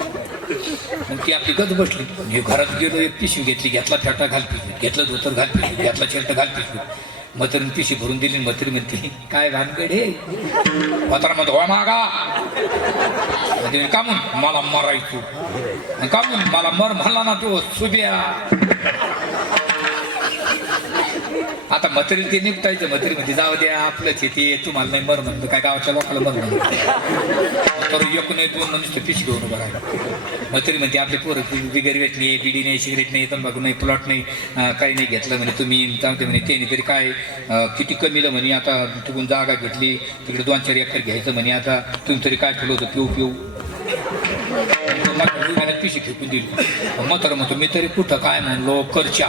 मग ती आपली गज बसली. म्हणजे घरात गेलो एक पिशवी घेतली घेतला फेटा घाल पिशवी घेतलं धोतर घाल पिशवी घेतला शर्ट घाल पिशवी. म्हातारीने पिशवी भरून दिली. म्हातारी म्हणते काय भानगड हे म्हातारा म्हणतो हो मागा का म्हणून मला मरायचो का म्हणून मला मर म्हणला ना तो सुब्या. आता म्हातारीला ते निपटायचं. म्हातारी म्हणते जाऊ द्या आपलंच ते तुम्हाला नाही मर म्हणतं काय गावाच्या लोकांना मर म्हणतं तर एक नाही दोन नुसतं पिशवी घेऊन उभं राहिलं. म्हातारी म्हणते आपले पोरं बिगर वेट नाही बिडी नाही सिगरेट नाही तंबाखू नाही प्लॉट नाही काही नाही घेतलं म्हणे तुम्ही सांगते म्हणे ते नाही तरी काय किती कमीलं म्हणे आता तिकडून जागा घेतली तिकडे 2-4 एकर घ्यायचं म्हणे आता तुम्ही तरी काय ठेवलं होतं पिऊ पिऊ पिशी फेकून दिली. म्हातारा म्हणतो मी तरी कुठं काय म्हणलो करच्या.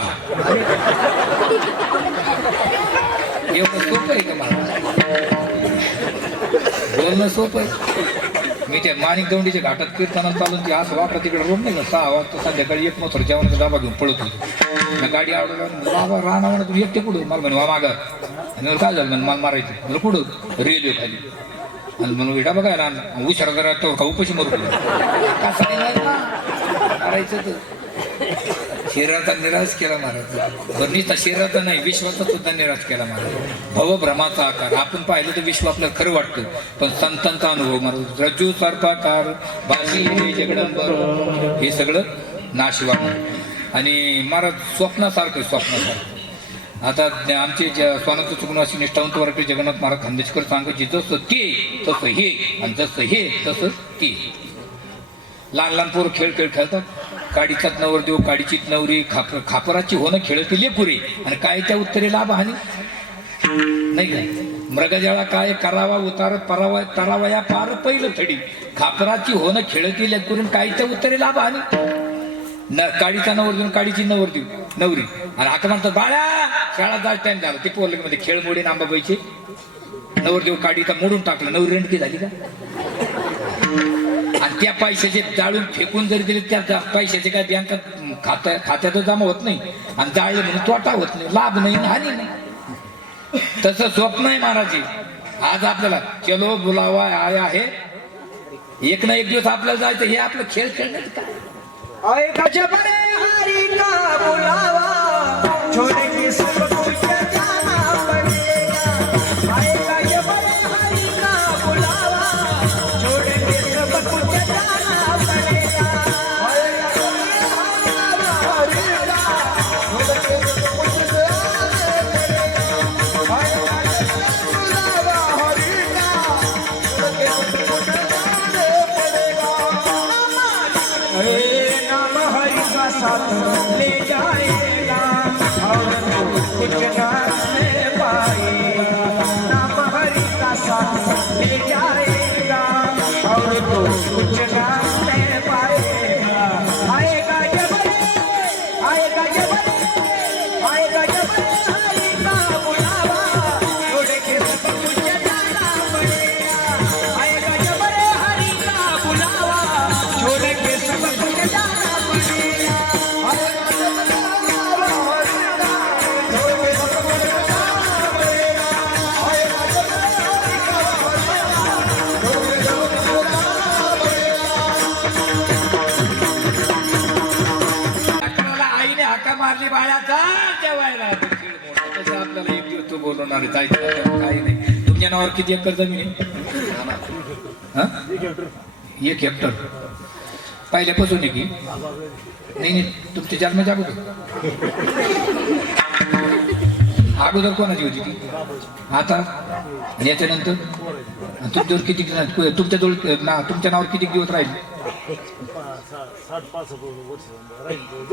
एवढं सोपं आहे का मला बोलणं सोपं आहे. मी त्या माणिक दौंडीच्या घाटात कीर्तनात चालून ती असं वाटलं तिकडे रोड नाही का 6 वाजता संध्याकाळी एक मथुर जेवणाचा डबा घेऊन पळत होतो. मी गाडी आवडलं बाबा राहणार म्हणा तुम्ही एकटे कुठं मला म्हणे वा मागा आणि काय झालं म्हणे मला मारायचं मला कुठं रेल्वे खाली आणि म्हणून डबा काय राहणार उशारा जरा तो का उपाशी मरू करायचं तर शरीराचा निराश केला महाराज. बरणीचा शरीराचा नाही विश्वाचा सुद्धा निराश केला महाराज. भवभ्रमाचा आकार आपण पाहिलं तर विश्व आपल्याला खरं वाटतं पण संतांचा अनुभव महाराज रज्जू सर्पाकार बाशी जगडंबर हे सगळं नाशवान आणि महाराज स्वप्नासारखं स्वप्नासारखं. आता आमचे स्वानंद चुकूनवासी निष्ठावंत वरटे जगन्नाथ महाराज खांदेशकर सांगायचे जसं ते तसं हे आणि जसं हे तसं ते. लहान लहान पोरं खेळ खेळतात. काडीचाच नवर देऊ काडीचीच नवरी खापराची होणं खेळते लेपुरे आणि काय त्या उत्तरे लाभ हानी नाही काय. मृगजळा काय करावा उतार परावा तरावा या पार पहिलं थडी खापराची होणं खेळते लेपुरे काय त्या उत्तरे लाभ हानी काडीचा नवर देऊन काडीची नवर देऊ नवरी आणि हाका म्हणतात बाळा शाळा जायचा टाइम झाला. ते पोरले मध्ये खेळ मोडे आंबाबाईचे नवर देऊ काडीचा मोडून टाकलं नवरी रेंडकी झाली का. आणि त्या पैशाचे जाळून फेकून जरी दिले त्या पैशाचे काय बँकात खात्यात जमा होत नाही आणि जाळले म्हणून तोटा होत नाही लाभ नाही हानी नाही. तसं स्वप्न आहे महाराजी. आज आपल्याला चलो बुलावा आया आहे एक ना एक दिवस आपल्याला जायचं हे आपलं खेळ खेळण्याचं काय. ले जाएगा और कुछ न पाएगा नाम हरि का साथ ले जाएगा और तो कुछ न पाएगा. आएगा जब आएगा जब आएगा जब हरि का बुलावा छोड़ के सब कुछ जाना पड़ेगा. आएगा जब हरि का बुलावा छोड़ के सब कुछ जाना पड़ेगा. मारली बाळाचा जेवायला तसं आपल्याला एक दिवस तो बोलवणार जायचं काही नाही. तुमच्या नावावर किती एकर जमीन आहे. एक हेक्टर पहिल्यापासून आहे की नाही तुमच्या जन्माच्या अगोदर कोणाची होती ती आता आणि याच्यानंतर तुमच्यावर किती तुमच्याजवळ तुमच्या नावावर किती दिवस राहील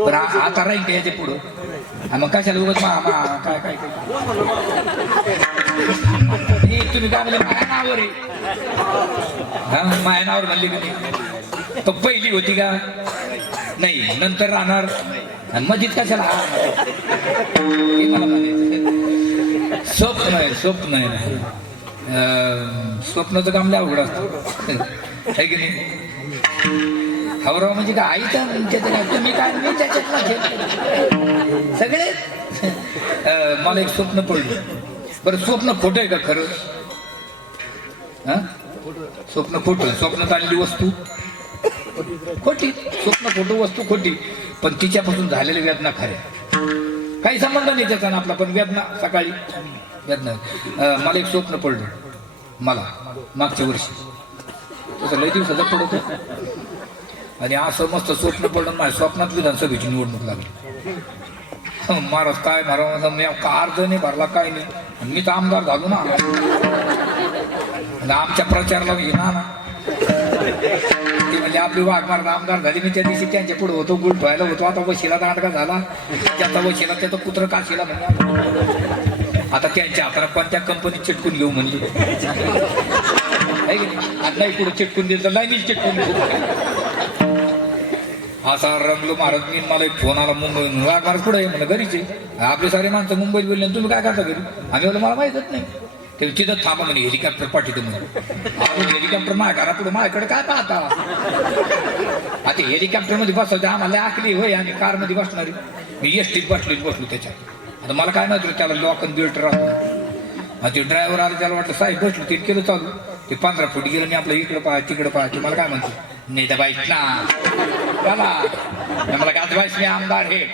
पण आता राहील का याच्या पुढं मग कशाला उगाच काय काय तुम्ही काय म्हणजे माझ्या नावावर आहे हा माझ्या नावावर म्हणली का नाही तो पहिली होती का नाही नंतर राहणार मधीत कशाला हे मला म्हणायचं स्वप्न आहे स्वप्नाचं काम लय अवघड असतं आहे की नाही हवराव म्हणजे काय आई तर तुम्ही काय मी त्याच्यात सगळे मला एक स्वप्न पडलं बरं स्वप्न खोटं आहे का खरं हा स्वप्न खोटं स्वप्नात आलेली वस्तू खोटी स्वप्न खोटं वस्तू खोटी पण तिच्यापासून झालेल्या वेदना खऱ्या काही संबंध नाही त्याचा ना आपला पण वेदना सकाळी वेदना मला एक स्वप्न पडलं मला मागच्या वर्षी तसं लय दिवसाचं पडत आणि असं मस्त स्वप्न पडलं माझ्या स्वप्नात विधानसभेची निवडणूक लागली महाराज काय महाराज मी अर्ज नाही भरला काय नाही मी तर आमदार झालो ना आमच्या प्रचाराला घेणार ना ते म्हणजे आपली वाघमार आमदार झाली मी त्या दिवशी त्यांच्या पुढे होतो गुळ ठेवायला होतो आता वशिला दांडका झाला ज्याचा वशिला त्याचा पुत्र काशीला म्हणजे आता त्यांच्या हाताला कोणत्या कंपनीत चिटकून घेऊ म्हणली नाही पुढे चिटकून दिलं तर लाईनीच चिटकून घेऊ असा रंगलो महाराज मी मला एक फोन आला मुंबई वाघमार पुढे आहे म्हणलं घरीचे आपले सारे माणसं मुंबईत बोलले तुम्ही काय करता घरी आम्ही बोललो मला माहीतच नाही ते तिथं थांबा म्हणे हेलिकॉप्टर पाठवतो म्हणून आपण हेलिकॉप्टर माझ्या घरापुढे माझ्याकडे काय पाहता आता हेलिकॉप्टर मध्ये बसवते आम्हाला आखली होय आणि कार मध्ये बसणारी मी एसटीत बसलो त्याच्यात आता मला काय माहिती त्याला लॉक आणि बेल्ट राहतो ते ड्रायव्हर आला त्याला वाटलं साहेब बसलो ते केलं चालू ते 15 फूट गेलं मी आपलं इकडं पाहा तिकडं पाहा ते मला काय म्हणतो नाही तर बाईक ना मला काय बाईस मी आमदार हे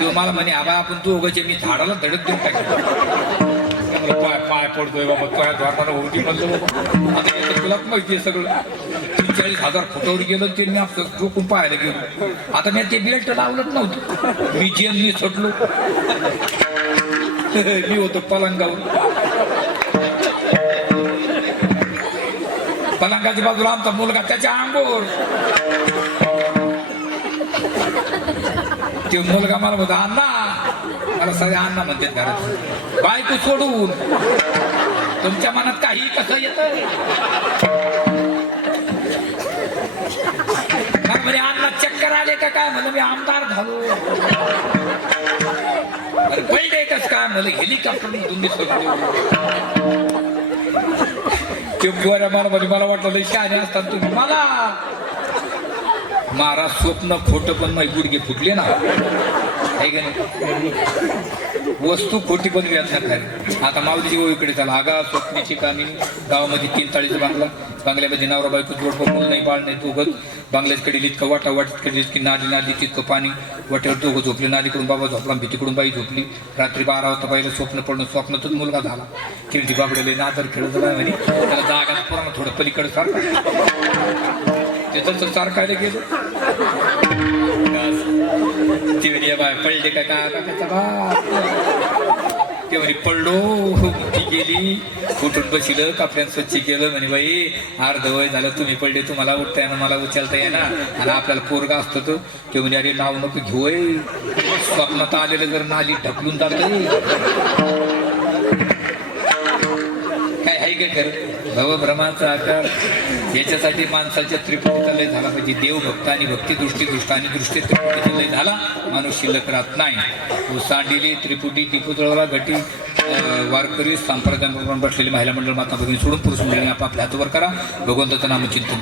तो मला म्हणे आबा आपण दोघंचे मी झाडाला धडक देऊन टाकतो पाय पाय पडतोय बाबा तुझ्या द्वाराला होती म्हणलं बाबा आता तुलाच माहिती आहे सगळं 43,000 फुटावर गेलो ते मी आपलं रोखून पाहायला गेलो आता मी ते बेल्ट लावलंच नव्हतं मी जेल सुटलो मी होतो पलंगावर पलंगाच्या बाजूला आमचा मुलगा त्याच्या अंगावर ते मुलगा मला म्हणतो अण्णा मला सगळे अण्णा म्हणतात घरात बायको सोडून तुमच्या मनात काही कसं येत म्हणे अण्णा चक्कर आले का काय म्हणलं मी आमदार झालो अरे पहिले कस काय म्हणलं हेलिकॉप्टर तुम्ही ते मला वाटलं लय शहाणे असतात तुम्ही मला महाराज स्वप्न खोटं पण माझी गुडघे फुटले ना आहे का नाही वस्तू खोटी पण व्याजना खाली आता माऊलीची ओळीकडे चाला आगा स्वप्नीची कामी गावामध्ये 3 ताळीचा बांगला बांगल्यामध्ये नवरा बायको जोड मूल नाही बाळ नाही दोघं बांगल्याकडे इतकं वाटा वाटीकडे इतकी नादी तितकं पाणी वाट्यावर दोघं झोपले नादीकडून बाबा झोपला भीतीकडून बाई झोपली रात्री 12 वाजता पहिलं स्वप्न पडणं स्वप्नातच मुलगा झाला किरती बाबडेले नादर खेळत म्हणे त्याला जागा पुराणं थोडं पलीकडे सारखं ते तसं सारखायला गेलो ते म्हणे बाय पडले का ते म्हणे पडलो ती गेली उठून बसिलं कापड्यानं स्वच्छ केलं म्हणे बाई अर्ध वय झालं तुम्ही पडले तुम्हाला उठता येणं मला उचलता येणार आणि आपल्याला पोरगा असतो तो ते म्हणे अरे नाव नको घेऊ स्वप्नात आलेलं जर नाली ढकलून जाते काय आहे का खरं भवभ्रमाचा आकार याच्यासाठी माणसाच्या त्रिपुटीचा लय झाला पाहिजे देवभक्त आणि भक्ती दृष्टी आणि दृष्टी त्रिपुटीचा लय झाला माणूस शिल्लक राहत नाही सांडिली त्रिपुटी टिपुतळाला घटी वारकरी संप्रदायाप्रमाणे बसलेली महिला मंडळ माता भगिनी सोडून पुरुष मंडळीने आपापल्या हातवर करा भगवंताचं नामचिंतन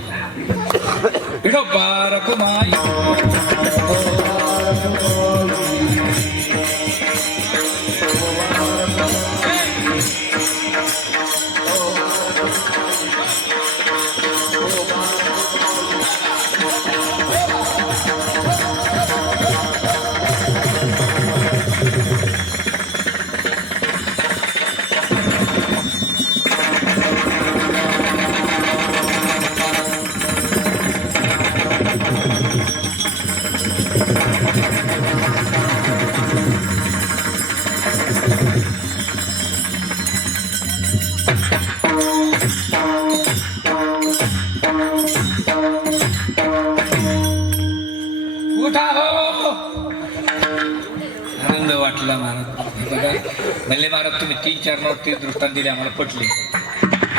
म्हणले महाराज तुम्ही 3-4 नोट दृष्टांत दिले आम्हाला पटले.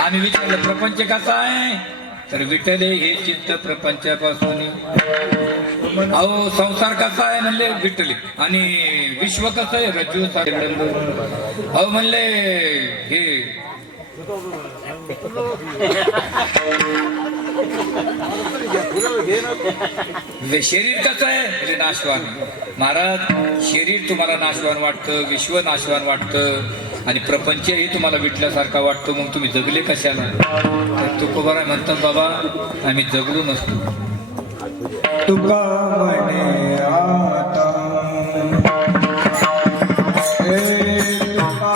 आम्ही विचारलं प्रपंच कसा आहे, तर विठले हे चित्त प्रपंचापासून. अहो संसार कसा आहे म्हणले विठले, आणि विश्व कसं आहे रज्जू सारखं. अहो म्हणले हे शरीर कसं आहे म्हणजे नाशवान. महाराज शरीर तुम्हाला नाशवान वाटतं, विश्व नाशवान वाटतं, आणि प्रपंचही तुम्हाला विटल्यासारखा वाटतो. मग तुम्ही जगले कशाला. तर तुकोबाराय म्हणतात बाबा आम्ही जगलो नसतो. तुका म्हणे आता हे तुका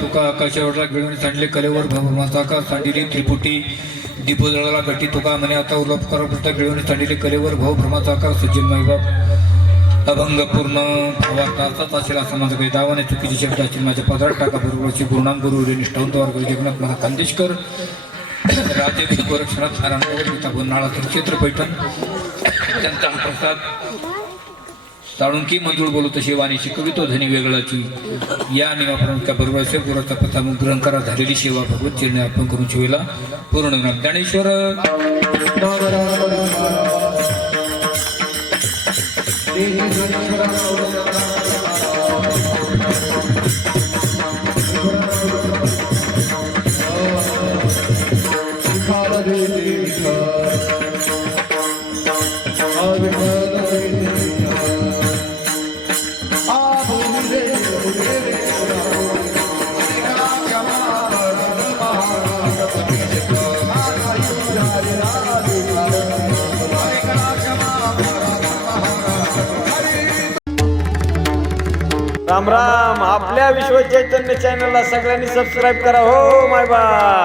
तुका आकाशावरला गिळून सांडले कलेवर भ्रमाचा आकार सांडिली त्रिपुटी दीपोजळाला गटी तुका म्हणे आता उलप करा पुरता गिळून सांडिले कलेवर भाऊ भ्रमाचा आकार सज्जन माईबाप अभंग पूर्ण भावार्थाचाच असेल असं माझं काही दावाने चुकीची शब्द असतील माझ्या पदार्थ टाका बरोबरची पूर्णांग गुरु रे निष्ठावंत जगन्नाथ मला खानदेशकर राजे गोरक्षणात नारायणगाव नाळा क्षेत्र पैठण त्यांचा प्रसाद साळुंकी मंजूळ बोलू तशी वाणी शिकवितो धनी वेगळाची या नियमाप्रमाणे बरोबर असेल गुराचा प्रथम ग्रहण करा झालेली सेवा भगवत चिरणे अर्पण करून शिवेला पूर्ण ज्ञानेश्वर राम राम. आपल्या विश्व चैतन्य चॅनलला सगळ्यांनी सबस्क्राईब करा हो माय बाप.